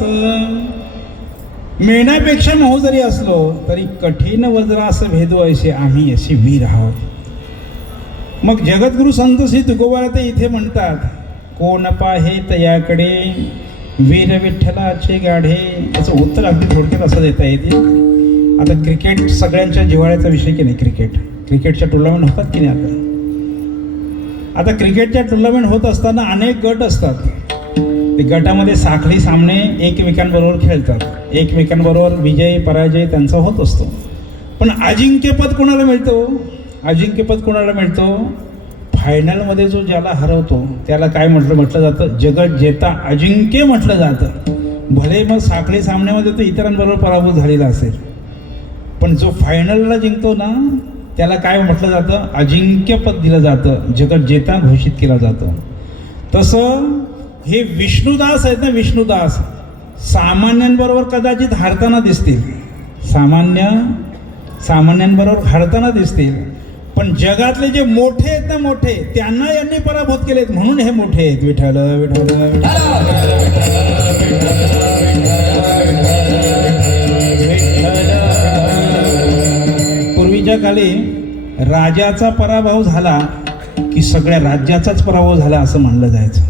मेणापेक्षा मऊ जरी असलो तरी कठीण वज्रास भेदू असे आम्ही असे वीर आहोत. मग जगद्गुरू संत श्री तुकोबाराय ते इथे म्हणतात कोण पाहे तयाकडे वीर विठ्ठलाचे गाढे. याचं उत्तर अगदी थोडक्यात असं देता येते. आता क्रिकेट सगळ्यांच्या जिव्हाळ्याचा विषय की नाही. क्रिकेटच्या टुर्नामेंट होतात की नाही. आता क्रिकेटच्या टुर्नामेंट होत असताना अनेक गट असतात. ते गटामध्ये साखळी सामने एकमेकांबरोबर खेळतात. एकमेकांबरोबर विजय पराजय त्यांचा होत असतो. पण अजिंक्यपद कोणाला मिळतो? अजिंक्यपद कोणाला मिळतो? फायनलमध्ये जो ज्याला हरवतो त्याला काय म्हटलं जातं? जगत जेता अजिंक्य म्हटलं जातं. भले मग साखळी सामन्यामध्ये तो इतरांबरोबर पराभूत झालेला असेल, पण जो फायनलला जिंकतो ना त्याला काय म्हटलं जातं? अजिंक्यपद दिलं जातं. जगत जेता घोषित केला जातं. तसं हे विष्णुदास आहेत ना, विष्णुदास सामान्यांबरोबर कदाचित हारताना दिसतील. सामान्यांबरोबर हारताना दिसतील, पण जगातले जे मोठे आहेत ना, मोठे त्यांना यांनी पराभूत केलेत म्हणून हे मोठे आहेत. विठ्ठल विठ्ठल पूर्वीच्या काळी राजाचा पराभव झाला की सगळ्या राज्याचाच पराभव झाला असं म्हणलं जायचं.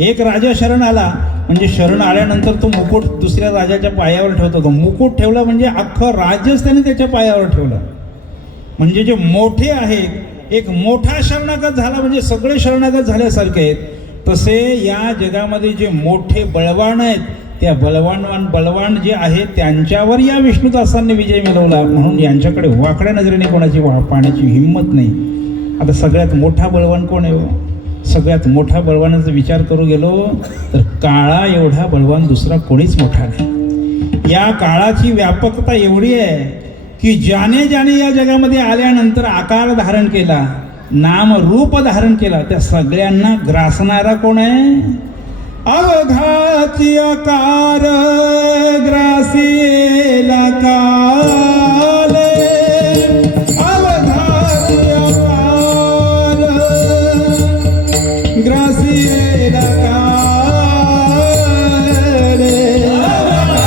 एक राजा शरण आला म्हणजे शरण आल्यानंतर तो मुकुट दुसऱ्या राजाच्या पायावर ठेवतो. तो मुकुट ठेवला म्हणजे अख्खं राज्यच त्याने त्याच्या पायावर ठेवलं. म्हणजे जे मोठे आहेत, एक मोठा शरणागत झाला म्हणजे सगळे शरणागत झाल्यासारखे आहेत. तसे या जगामध्ये जे मोठे बळवान आहेत त्या बलवान जे आहेत त्यांच्यावर या विष्णुदासांनी विजय मिळवला. म्हणून यांच्याकडे वाकड्या नजरेने कोणाची पाहण्याची हिंमत नाही. आता सगळ्यात मोठा बळवान कोण आहे? सगळ्यात मोठा बळवानाचा विचार करू गेलो तर काळा एवढा बळवान दुसरा कोणीच मोठा नाही. या काळाची व्यापकता एवढी आहे की ज्याने ज्याने या जगामध्ये आल्यानंतर आकार धारण केला, नाम रूप धारण केला, त्या सगळ्यांना ग्रासणारा कोण आहे? अवघाती आकार ग्रासीला काल, अवघाती आकार ग्रासीला काल, ग्रासियला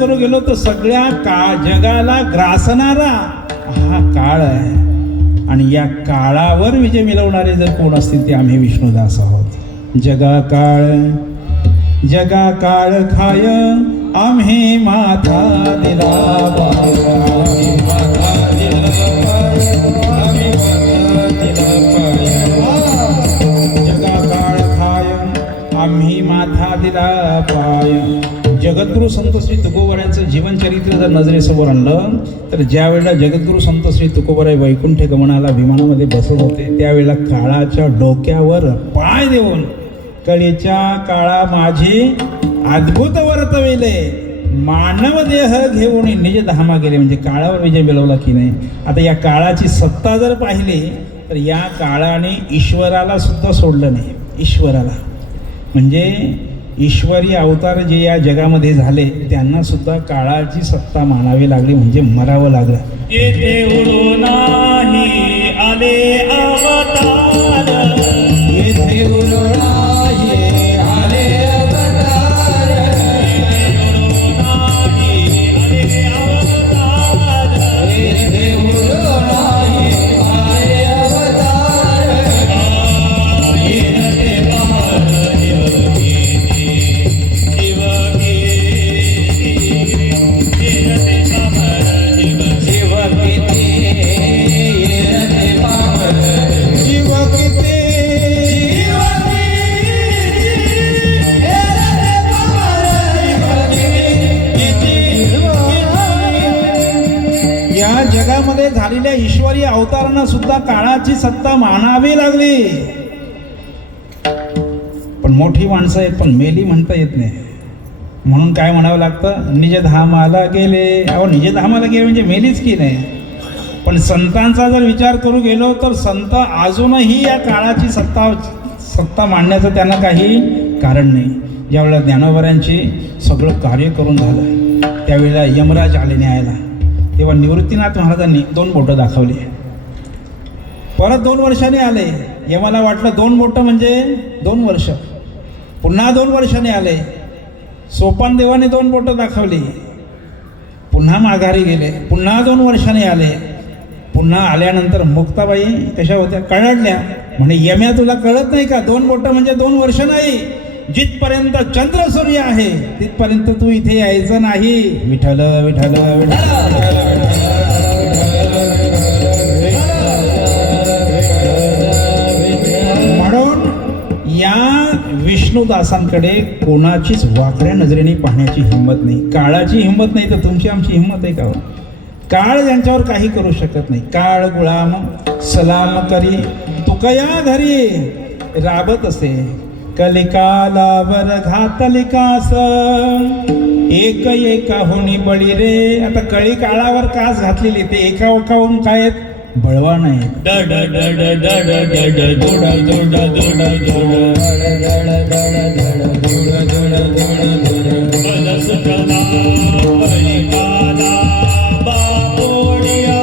करू गेलो तर सगळ्या जगाला ग्रासणारा हा काळ आहे. आणि या काळावर विजय मिळवणारे जर कोण असतील ते आम्ही विष्णुदास आहोत. जगा काळ खाय आम्ही माथा दिला जगा काळ खाय आम्ही माथा दिला पाय. जगद्गुरु संत श्री तुकोबारायांचं जीवनचरित्र जर नजरेसमोर आणलं तर ज्या वेळेला जगद्गुरु संत श्री तुकोबाराय वैकुंठ गमनाला विमानामध्ये बसत होते त्यावेळेला काळाच्या डोक्यावर पाय देऊन कळीच्या काळा माझी अद्भुत वर्तविले, मानव देह घेऊन निज धामा गेले. म्हणजे काळावर विजय मिळवला की नाही. आता या काळाची सत्ता जर पाहिली तर या काळाने ईश्वराला सुद्धा सोडलं नाही. ईश्वराला म्हणजे ईश्वरी अवतार जे या जगामध्ये झाले त्यांना सुद्धा काळाची सत्ता मानावी लागली, म्हणजे मरावं लागलं. येथे उडून नाही आले अवतार, येथे उडून नाही आले अवतार, आले अवतार, येथे उडून नाही आले अवतार, येथे बाळ या जगामध्ये झालेल्या ईश्वरी अवतारांना सुद्धा काळाची सत्ता मानावी लागली. पण मोठी माणसं आहेत पण मेली म्हणता येत नाही, म्हणून काय म्हणावं लागतं, निज धामाला गेले. अहो निज धामाला गेले म्हणजे मेलीच की नाही. पण संतांचा जर विचार करू गेलो तर संत अजूनही या काळाची सत्ता मांडण्याचं त्यांना काही कारण नाही. ज्यावेळेला ज्ञानोबारांची सगळं कार्य करून झालं त्यावेळेला यमराज आले न्यायला, तेव्हा निवृत्तीनाथ महाराजांनी 2 बोटं दाखवली. परत 2 वर्षांनी आले. यमाला वाटलं 2 बोटं म्हणजे 2 वर्ष. पुन्हा 2 वर्षांनी आले. सोपान देवाने 2 बोटं दाखवली. पुन्हा माघारी गेले. पुन्हा 2 वर्षांनी आले. पुन्हा आल्यानंतर मुक्ताबाई कशा होत्या, कळडल्या. म्हणे यम्या तुला कळत नाही का, 2 बोटं म्हणजे 2 वर्ष नाही. जिथपर्यंत चंद्र सूर्य आहे तिथपर्यंत तू इथे यायचं नाही. विठ्ठल विठ्ठल म्हणून या विष्णुदासांकडे कोणाचीच वाकड्या नजरेने पाहण्याची हिंमत नाही. काळाची हिंमत नाही तर तुमची आमची हिंमत आहे का? काळ यांच्यावर काही करू शकत नाही. काळ गुलाम सलाम करी तुकया घरी, राबत असे. कलिकालावर घातली कास एक एका होणी बळी रे. आता कळी काळावर कास घातलेली ते एका एकाहून काय आहेत? बळवान आहे. डड डड डड डड जोड जोड जोड बल सुटला बलिकाला बापोडिया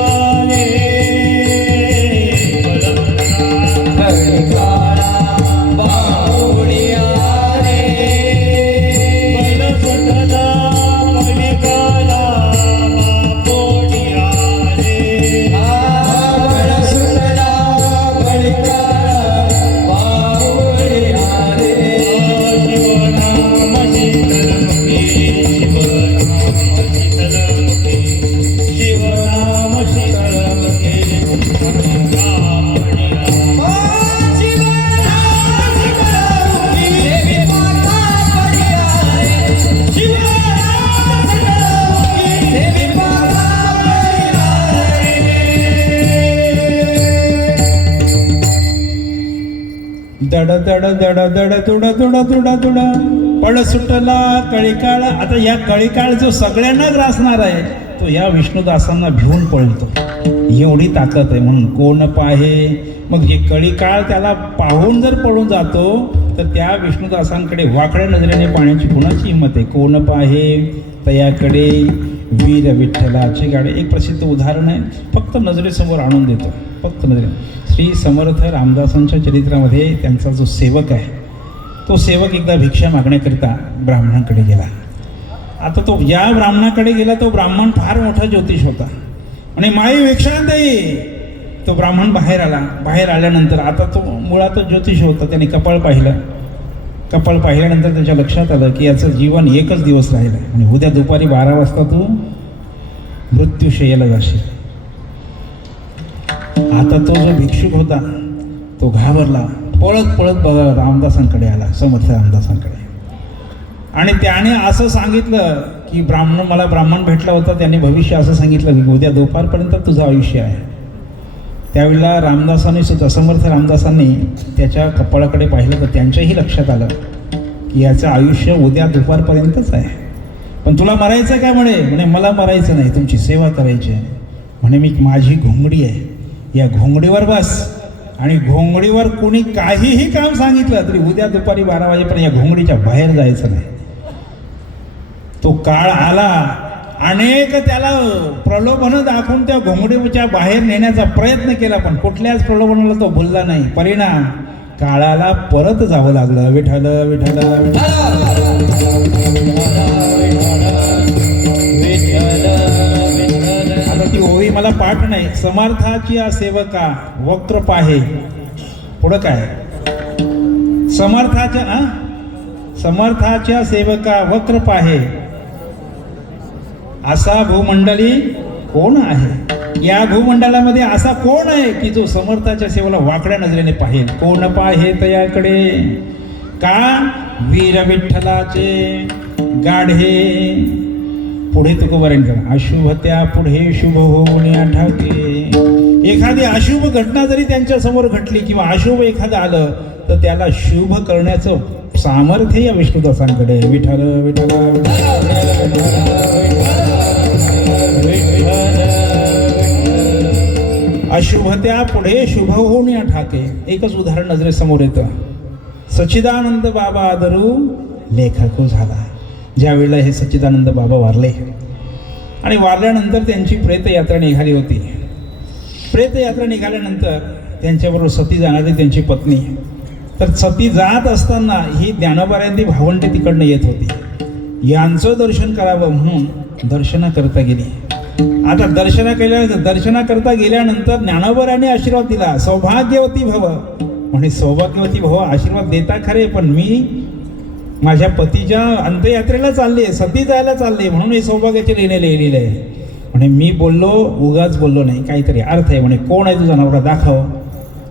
रे. बल सुटला बलिकाला बापोडिया रे. शिवनाम शीतलमुखी दड दड दड दड तुड तुड तुड तुड पळ सुटला कळीकाळ. आता या कळीकाळ जो सगळ्यांना ग्रासणार आहे तो या विष्णुदासांना भिवून पळतो. एवढी ताकद आहे. म्हणून कोण पाहे, मग जे कळीकाळ त्याला पाहून जर पळून जातो तर त्या विष्णुदासांकडे वाकड्या नजरेने पाहण्याची कुणाची हिंमत आहे? कोण पाहे तयाकडे वीर विठ्ठलाचे गाडे. एक प्रसिद्ध उदाहरण आहे, फक्त नजरेसमोर आणून देतो. फक्त नजरे श्री समर्थ रामदासांच्या चरित्रामध्ये त्यांचा जो सेवक आहे तो सेवक एकदा भिक्षा मागण्याकरिता ब्राह्मणाकडे गेला. आता तो ज्या ब्राह्मणाकडे गेला तो ब्राह्मण फार मोठा ज्योतिष होता आणि माई भिक्षा देई. तो ब्राह्मण बाहेर आला. बाहेर आल्यानंतर आता तो मुळातच ज्योतिष होता. त्याने कपाळ पाहिलं. कपाळ पाहिल्यानंतर त्याच्या लक्षात आलं की याचं जीवन एकच दिवस राहिलं आणि उद्या दुपारी 12 वाजता तू मृत्यूशय्याला जाशील. आता तो जो भिक्षुक होता तो घाबरला. पळत पळत बघा रामदासांकडे आला, समर्थ रामदासांकडे. आणि त्याने असं सांगितलं की मला ब्राह्मण भेटला होता, त्याने भविष्य असं सांगितलं की उद्या दुपारपर्यंत तुझं आयुष्य आहे. त्यावेळेला रामदासांनी सुद्धा समर्थ रामदासांनी त्याच्या कपाळाकडे पाहिलं तर त्यांच्याही लक्षात आलं की याचं आयुष्य उद्या दुपारपर्यंतच आहे. पण तुला मरायचं काय? म्हणे मला मरायचं नाही, तुमची सेवा करायची आहे. म्हणे मी माझी घोंगडी आहे, या घोंगडीवर बस आणि घोंगडीवर कोणी काहीही काम सांगितलं तरी उद्या दुपारी 12 वाजेपर्यंत या घोंगडीच्या बाहेर जायचं नाही. तो काळ आला. अनेक त्याला प्रलोभनं दाखवून त्या घोंगडीच्या बाहेर नेण्याचा प्रयत्न केला पण कुठल्याच प्रलोभनाला तो भुलला नाही. परिणाम काळाला परत जावं लागलं. विठ्ठल विठ्ठल आता ती ओवी मला पाठ नाही. समर्थाची सेवका वक्र पाहे. पुढं काय? समर्थाच्या सेवका वक्र पाहे असा भूमंडली कोण आहे? या भूमंडलामध्ये असा कोण आहे की जो समर्थाच्या सेवेला वाकड्या नजरेने पाहेल? कोण पाहे तयाकडे का वीर विठ्ठलाचे गाढे. पुढे तुकोबारायण करा. अशुभ त्या पुढे शुभ होऊन ठाके. एखादी अशुभ घटना जरी त्यांच्या समोर घडली किंवा अशुभ एखादं आलं तर त्याला शुभ करण्याचं सामर्थ्य या विष्णुदासांकडे. विठ्ठल विठ्ठल अशुभत्या पुढे शुभ होऊन या ठाके. एकच उदाहरण नजरेसमोर येतं. सच्चिदानंद बाबा आदरू लेखक झाला. ज्या वेळेला हे सच्चिदानंद बाबा वारले आणि वारल्यानंतर त्यांची प्रेतयात्रा निघाली होती. प्रेतयात्रा निघाल्यानंतर त्यांच्याबरोबर सती जाणारी त्यांची पत्नी. तर सती जात असताना ही ज्ञानोबारायांची भावंडी तिकडनं येत होती. यांचं दर्शन करावं म्हणून दर्शनाकरता गेली. आता दर्शनाकरता गेल्यानंतर ज्ञानोबारायांनी आशीर्वाद दिला. सौभाग्यवती भव. म्हणे सौभाग्यवती भव आशीर्वाद देता खरे पण मी माझ्या पतीच्या अंत्ययात्रेला चालले, सती जायला चालले म्हणून हे सौभाग्याचे लिहिलेलं आहे. म्हणे मी बोललो उगाच बोललो नाही, काहीतरी अर्थ आहे. म्हणे कोण आहे तुझा नवरा? दाखव.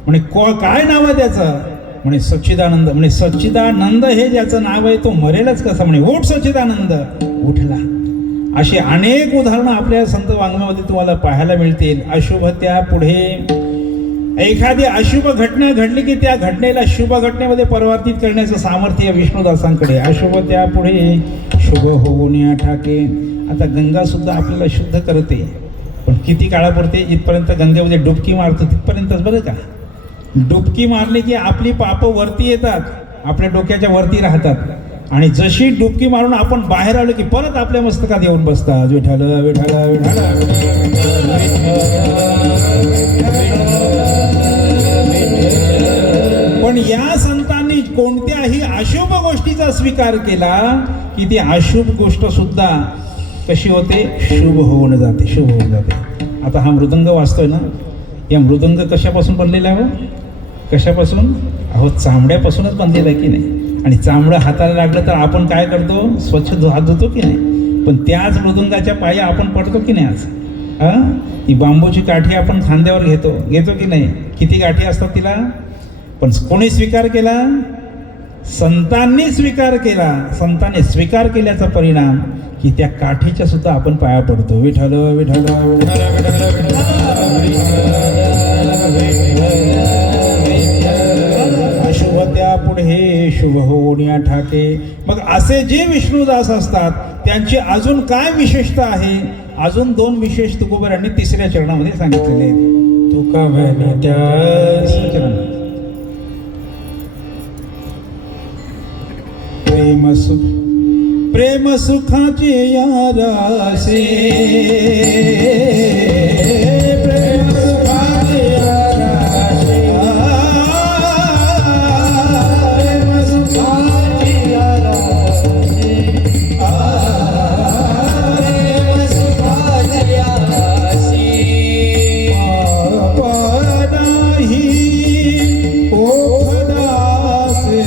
म्हणे काय नाव आहे त्याचं? म्हणे सच्चिदानंद. म्हणे सच्चिदानंद हे ज्याचं नाव आहे तो मरेलच कसा? म्हणे उठ सच्चिदानंद. उठला. अशी अनेक उदाहरणं आपल्या संत वाङ्मयामध्ये तुम्हाला पाहायला मिळतील. अशुभत्या पुढे एखादी अशुभ घटना घडली की त्या घटनेला शुभ घटनेमध्ये परिवर्तित करण्याचं सामर्थ्य विष्णुदासांकडे. अशुभ त्यापुढे शुभ होऊन ठाके. आता गंगा सुद्धा आपल्याला शुद्ध करते, पण किती काळापुरते? जिथपर्यंत गंगेमध्ये डुबकी मारतो तिथपर्यंतच बरं का. डुबकी मारली की आपली पापं वरती येतात, आपल्या डोक्याच्या वरती राहतात, आणि जशी डुबकी मारून आपण बाहेर आलो की परत आपल्या मस्तकात येऊन बसतात. विठाल विठाल विठाल. पण या संतांनी कोणत्याही अशुभ गोष्टीचा स्वीकार केला की ती अशुभ गोष्ट सुद्धा कशी होते? शुभ होऊन जाते, शुभ होऊन जाते. आता हा मृदंग वाजतोय ना, या मृदंग कशापासून बनलेला आहे हो? कशापासून? अहो चांबड्यापासूनच बनलेला आहे की नाही. आणि चांबडं हाताला लागलं तर आपण काय करतो? स्वच्छ हात धुतो की नाही. पण त्याच मृदंगाच्या पायी आपण पडतो की नाही आज? ती बांबूची काठी आपण खांद्यावर घेतो की नाही. किती गाठी असतात तिला? पण कोणी स्वीकार केला? संतांनी स्वीकार केला. संतांनी स्वीकार केल्याचा परिणाम की त्या काठीच्या सुद्धा आपण पाया पडतो. विठ्ठल विठ्ठल अशुभ त्यापुढे शुभ होऊन ठाके. मग असे जे विष्णुदास असतात त्यांची अजून काय विशेषता आहे? अजून 2 विशेष तुकोबारांनी 3ऱ्या चरणामध्ये सांगितलेले आहेत. तुका म्हणे त्या चरण प्रेम सुखाचे यारासे. प्रेम सुखाचे यारासे. प्रेम सुखाचे यारासे. प्रेम सुखाचे यारासे. पाप नाही ओखदासे.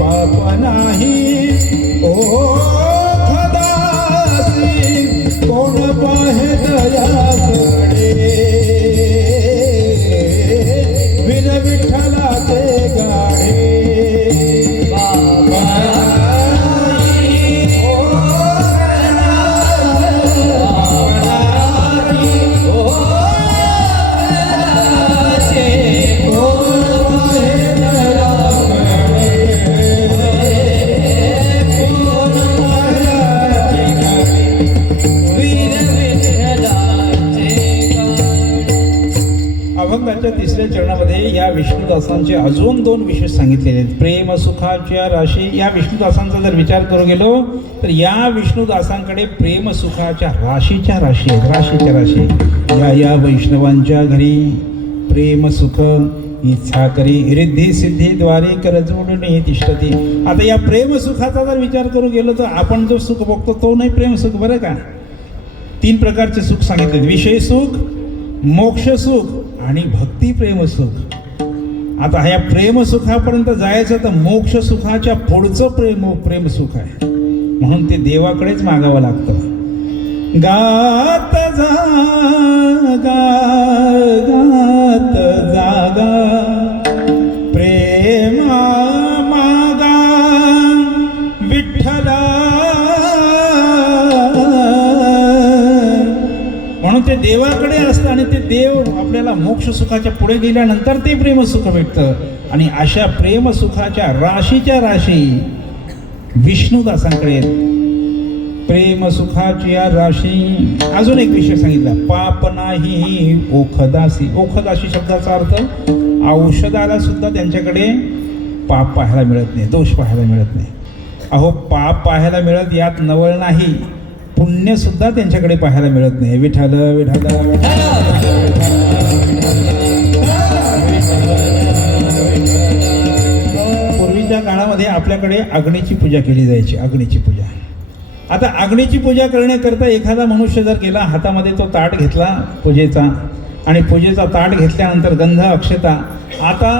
पाप नाही ओ खदासी. कोण पाहे दयाकडे वीर विठ्ठलाचे गाडे. अभंगाच्या 3ऱ्या चरणामध्ये या विष्णुदासांचे अजून 2 विशेष सांगितलेले आहेत. प्रेम सुखाच्या राशी. या विष्णुदासांचा जर विचार करू गेलो तर या विष्णुदासांकडे प्रेम सुखाच्या राशीच्या राशी आहेत. राशीच्या राशी. या वैष्णवांच्या घरी प्रेम सुख इच्छा करी रिद्धी सिद्धी द्वारे कर जोडून तिष्ठती. आता या प्रेम सुखाचा जर विचार करू गेलो तर आपण जो सुख बघतो तो नाही प्रेम सुख, बरं का. 3 प्रकारचे सुख सांगितले. विषय सुख, मोक्ष सुख आणि भक्ती प्रेम सुख. आता ह्या प्रेम सुखापर्यंत जायचं तर मोक्ष सुखाच्या पुढचं प्रेम सुख आहे, म्हणून ते देवाकडेच मागावं लागतं. गात जागा गात जागा प्रेमा मागा विठ्ठला. म्हणून ते देवाकडे असतं आणि ते देव आपल्याला मोक्ष सुखाच्या पुढे गेल्यानंतर ते प्रेमसुख भेटतं. आणि अशा प्रेमसुखाच्या राशीच्या राशी विष्णुदासांकडे. प्रेमसुखाची या राशी. अजून एक विषय सांगितला. पाप नाही ओखदासी. ओखदासी शब्दाचा अर्थ औषधाला सुद्धा त्यांच्याकडे पाप पाहायला मिळत नाही, दोष पाहायला मिळत नाही. अहो पाप पाहायला मिळत यात नवल नाही, पुण्य सुद्धा त्यांच्याकडे पाहायला मिळत नाही. विठाल विठाल पूर्वीच्या काळामध्ये आपल्याकडे अग्नीची पूजा केली जायची. अग्नीची पूजा. आता अग्नीची पूजा करण्याकरता एखादा मनुष्य जर गेला, हातामध्ये तो ताट घेतला पूजेचा, आणि पूजेचा ताट घेतल्यानंतर गंध अक्षता. आता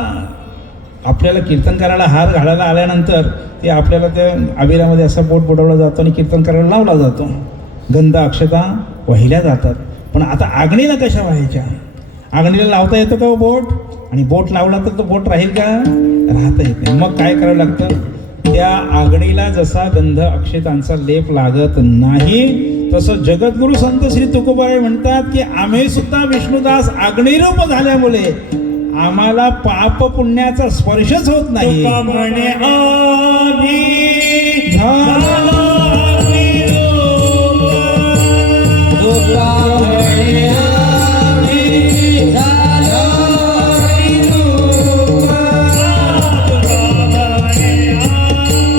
आपल्याला कीर्तन करायला हार घालायला आल्यानंतर ते आपल्याला त्या अभिरामध्ये असा बोट बुडवला जातो आणि कीर्तन करायला लावला जातो. गंध अक्षता वाहिल्या जातात. पण आता अग्नीला कशा व्हायच्या? अग्नीला लावता येतं का बोट? आणि बोट लावला तर तो बोट राहील का? राहता येत नाही. मग काय करावं लागतं? त्या अग्नीला जसा गंध अक्षतांचा लेप लागत नाही तसं जगद्गुरु संत श्री तुकोबाराय म्हणतात की आम्ही सुद्धा विष्णुदास अग्निरूप झाल्यामुळे आम्हाला पाप पुण्याचा स्पर्शच होत नाही. तुका म्हणे आम्ही झाला तुका म्हणे आम्ही झालो विरूप. तुका म्हणे आम्ही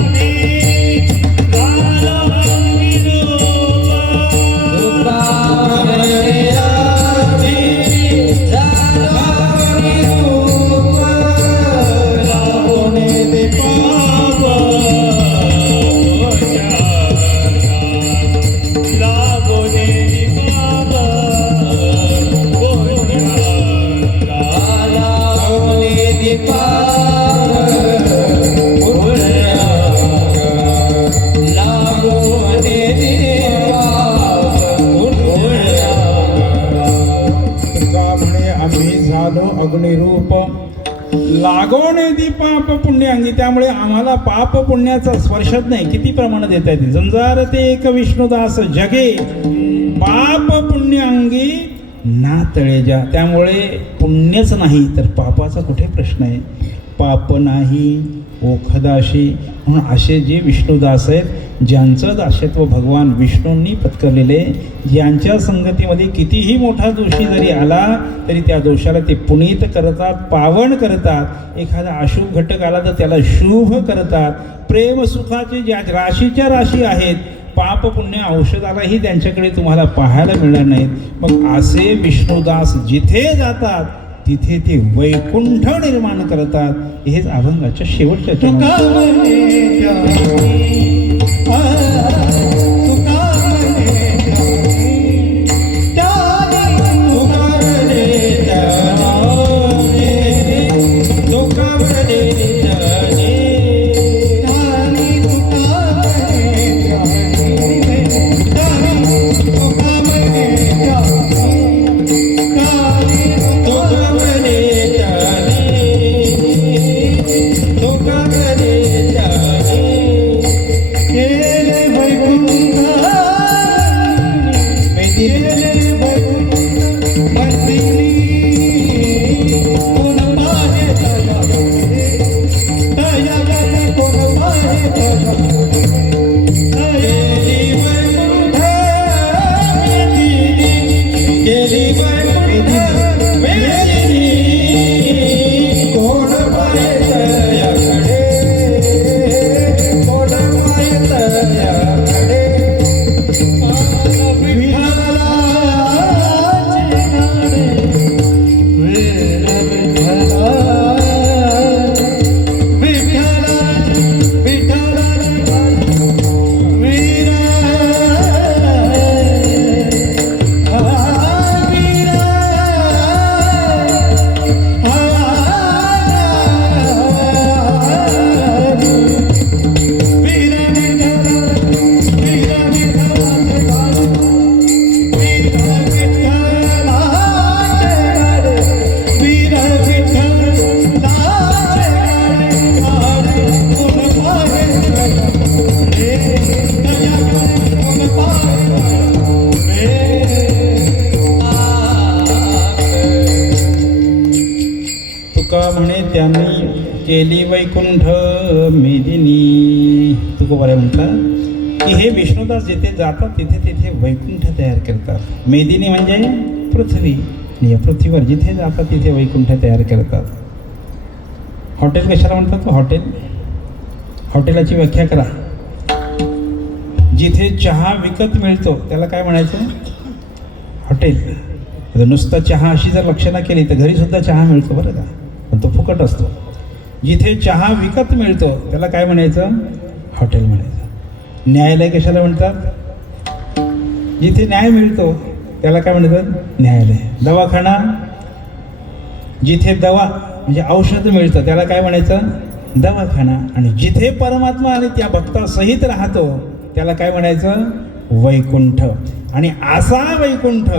झालो विरूप. लागोने दे पाप लागोने दे पाप लागोने दीपाप पुण्या. लागोने दीपाप पुण्या. तुका म्हणे आम्ही झालो अग्निरूप लागोने दी पाप पुण्यांगी, त्यामुळे आम्हाला पाप पुण्याचा स्पर्शच नाही. किती प्रमाणात देता येते. जंजार ते एक विष्णुदास जगे पाप पुण्यांगी ना तळे जा. त्यामुळे पुण्यच नाही तर पापाचा कुठे प्रश्न आहे. पाप नाही ओखदाशी म्हणून असे जे विष्णुदास आहेत ज्यांचं दासत्व भगवान विष्णूंनी पत्करलेले, ज्यांच्या संगतीमध्ये कितीही मोठा दोषी जरी आला तरी त्या दोषाला ते पुनीत करतात, पावन करतात. एखादा अशुभ घटक आला तर त्याला शुभ करतात. प्रेम सुखाचे ज्या राशीच्या राशी आहेत, पाप पुण्य औषधालाही त्यांच्याकडे तुम्हाला पाहायला मिळणार नाहीत. मग असे विष्णुदास जिथे जातात तिथे ते वैकुंठ निर्माण करतात. हेच अभंगाच्या शेवटच्या चरणात. तुका म्हणे त्यांनी केली वैकुंठ मेदिनी. तुकोबाराय म्हणतात की हे विष्णुदास जिथे जातात तिथे तिथे वैकुंठ तयार करतात. मेदिनी म्हणजे पृथ्वी. आणि या पृथ्वीवर जिथे जातात तिथे वैकुंठ तयार करतात. हॉटेल कशाला म्हणतात? हॉटेल, हॉटेलाची व्याख्या करा. जिथे चहा विकत मिळतो त्याला काय म्हणायचं? हॉटेल. जर नुसता चहा अशी जर लक्षणा केली तर घरी सुद्धा चहा मिळतो बरं का, पण तो फुकट असतो. जिथे चहा विकत मिळतो त्याला काय म्हणायचं? हॉटेल म्हणायचं. न्यायालय कशाला म्हणतात? जिथे न्याय मिळतो त्याला काय म्हणतात? न्यायालय. दवाखाना, जिथे दवा म्हणजे औषध मिळतं त्याला काय म्हणायचं? दवाखाना. आणि जिथे परमात्मा आणि त्या भक्तासहित राहतो त्याला काय म्हणायचं? वैकुंठ. आणि असा वैकुंठ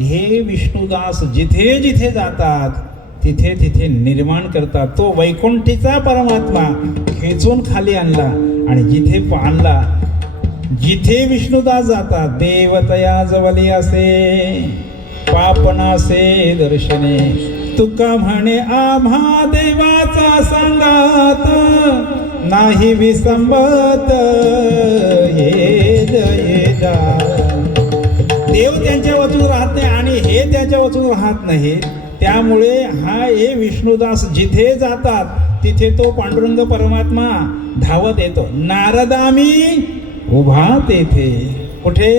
हे विष्णुदास जिथे जिथे जातात तिथे तिथे निर्माण करतात. तो वैकुंठीचा परमात्मा खेचून खाली आणला आणि जिथे आणला जिथे विष्णुदास जातात देवतया जवली असे पापनासे दर्शने तुका म्हणे आम्हा देवाचा संगात नाही विसंबत येदा देव त्यांच्या वाचून राहत नाही आणि हे त्यांच्या वाचून राहत नाही. त्यामुळे हा हे विष्णुदास जिथे जातात तिथे तो पांडुरंग परमात्मा धावत येतो. नारदामी उभा तेथे कुठे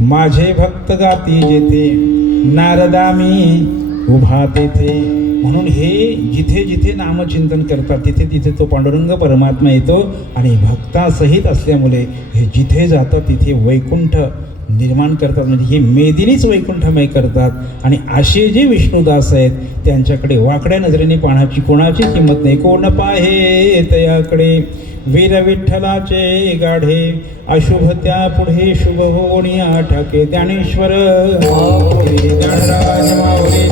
माझे भक्त गाती जेथे नारदामी उभा तेथे. म्हणून हे जिथे जिथे नामचिंतन करतात तिथे तिथे तो पांडुरंग परमात्मा येतो आणि भक्तासहित असल्यामुळे हे जिथे जातात तिथे वैकुंठ निर्माण करतात. म्हणजे ही मेदिनीच वैकुंठमय करतात. आणि असे जे विष्णुदास आहेत त्यांच्याकडे वाकड्या नजरेने पाहण्याची कोणाची किंमत नाही. कोण पाहे तयाकडे वीर विठ्ठलाचे गाढे अशुभ त्या पुढे शुभ होणी ठाके. ज्ञानेश्वर माऊली ज्ञानराज माऊली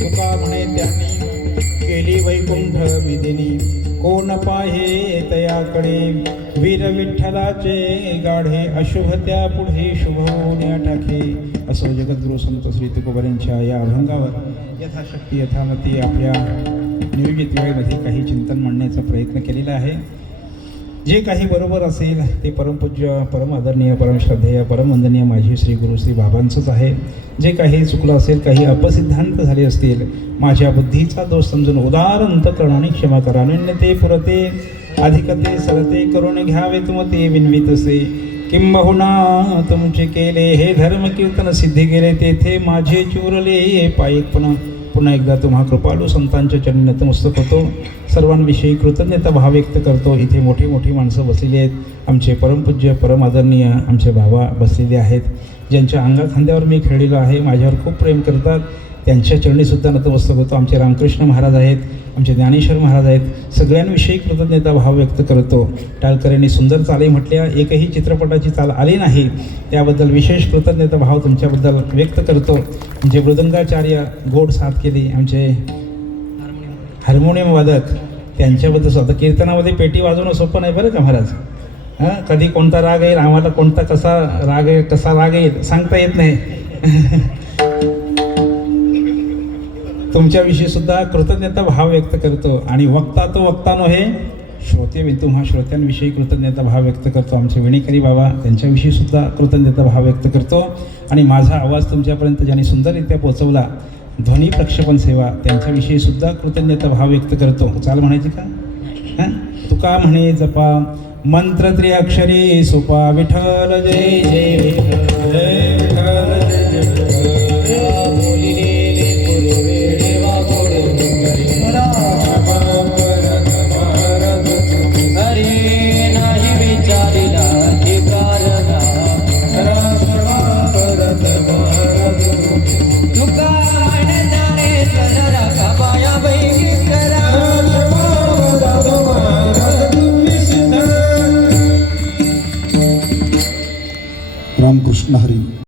तुका म्हणे त्यांनी केली वैकुंठ विदिनी. कोण पाहे तयाकडे वीर विठ्ठलाचे गाढे अशुभ त्या पुढे शुभ होण्या टाके. असो जगद्गुरु संत श्री तुकोबारांच्या या अभंगावर यथाशक्ती यथामती आपल्या नियोजित वेळेमध्ये काही चिंतन मांडण्याचा प्रयत्न केलेला आहे. जे काही बरोबर असेल ते परमपूज्य परम आदरणीय परमश्रद्धेय परमवंदनीय माझे श्री गुरु श्री बाबांचंच आहे. जे काही चुकलं असेल काही अपसिद्धांत झाले असतील माझ्या बुद्धीचा दोष समजून उदार अंतकरणाने क्षमा करा. ते पुरते अधिकते सरते करून घ्यावे तुम ते विनवितसे. किंबहुना तुमचे केले हे धर्म कीर्तन सिद्धी केले तेथे माझे चुरले पायकपणा. पुन्हा एकदा तुम्हा कृपाळू संतांच्या चरणी नतमस्तक होतो. सर्वांविषयी कृतज्ञता भाव व्यक्त करतो. इथे मोठी मोठी माणसं बसलेली आहेत. आमचे परमपूज्य परम आदरणीय आमचे बाबा बसलेले आहेत. ज्यांच्या अंगाखांद्यावर मी खेळलेलो आहे माझ्यावर खूप प्रेम करतात त्यांच्या चरणीसुद्धा नतमस्तक होतो. आमचे रामकृष्ण महाराज आहेत आमचे ज्ञानेश्वर महाराज आहेत. सगळ्यांविषयी कृतज्ञता भाव व्यक्त करतो. टाळकऱ्यांनी सुंदर चाली म्हटल्या एकही चित्रपटाची चाल आली नाही त्याबद्दल विशेष कृतज्ञता भाव तुमच्याबद्दल व्यक्त करतो. आमचे मृदंगाचार्य गोड साथ केली आमचे हार्मोनियम वादक त्यांच्याबद्दल स्वतः कीर्तनामध्ये पेटी वाजवणं सोपं नाही बरं का महाराज. कधी कोणता राग येईल आम्हाला कोणता कसा राग येईल सांगता येत नाही. तुमच्याविषयी सुद्धा कृतज्ञता भाव व्यक्त करतो. आणि वक्ता तो वक्ता नव्हे श्रोते मी तुम्हा श्रोत्यांविषयी कृतज्ञता भाव व्यक्त करतो. आमचे विणेकरी बाबा त्यांच्याविषयी सुद्धा कृतज्ञता भाव व्यक्त करतो. आणि माझा आवाज तुमच्यापर्यंत ज्यांनी सुंदररित्या पोहोचवला ध्वनी प्रक्षेपण सेवा त्यांच्याविषयी सुद्धा कृतज्ञता भाव व्यक्त करतो. चाल म्हणायची का तुका म्हणे जपा मंत्र त्रिअक्षरी सोपा विठ्ठल जय जय विठ्ठल जय विठ्ठल जय रामकृष्ण हरी.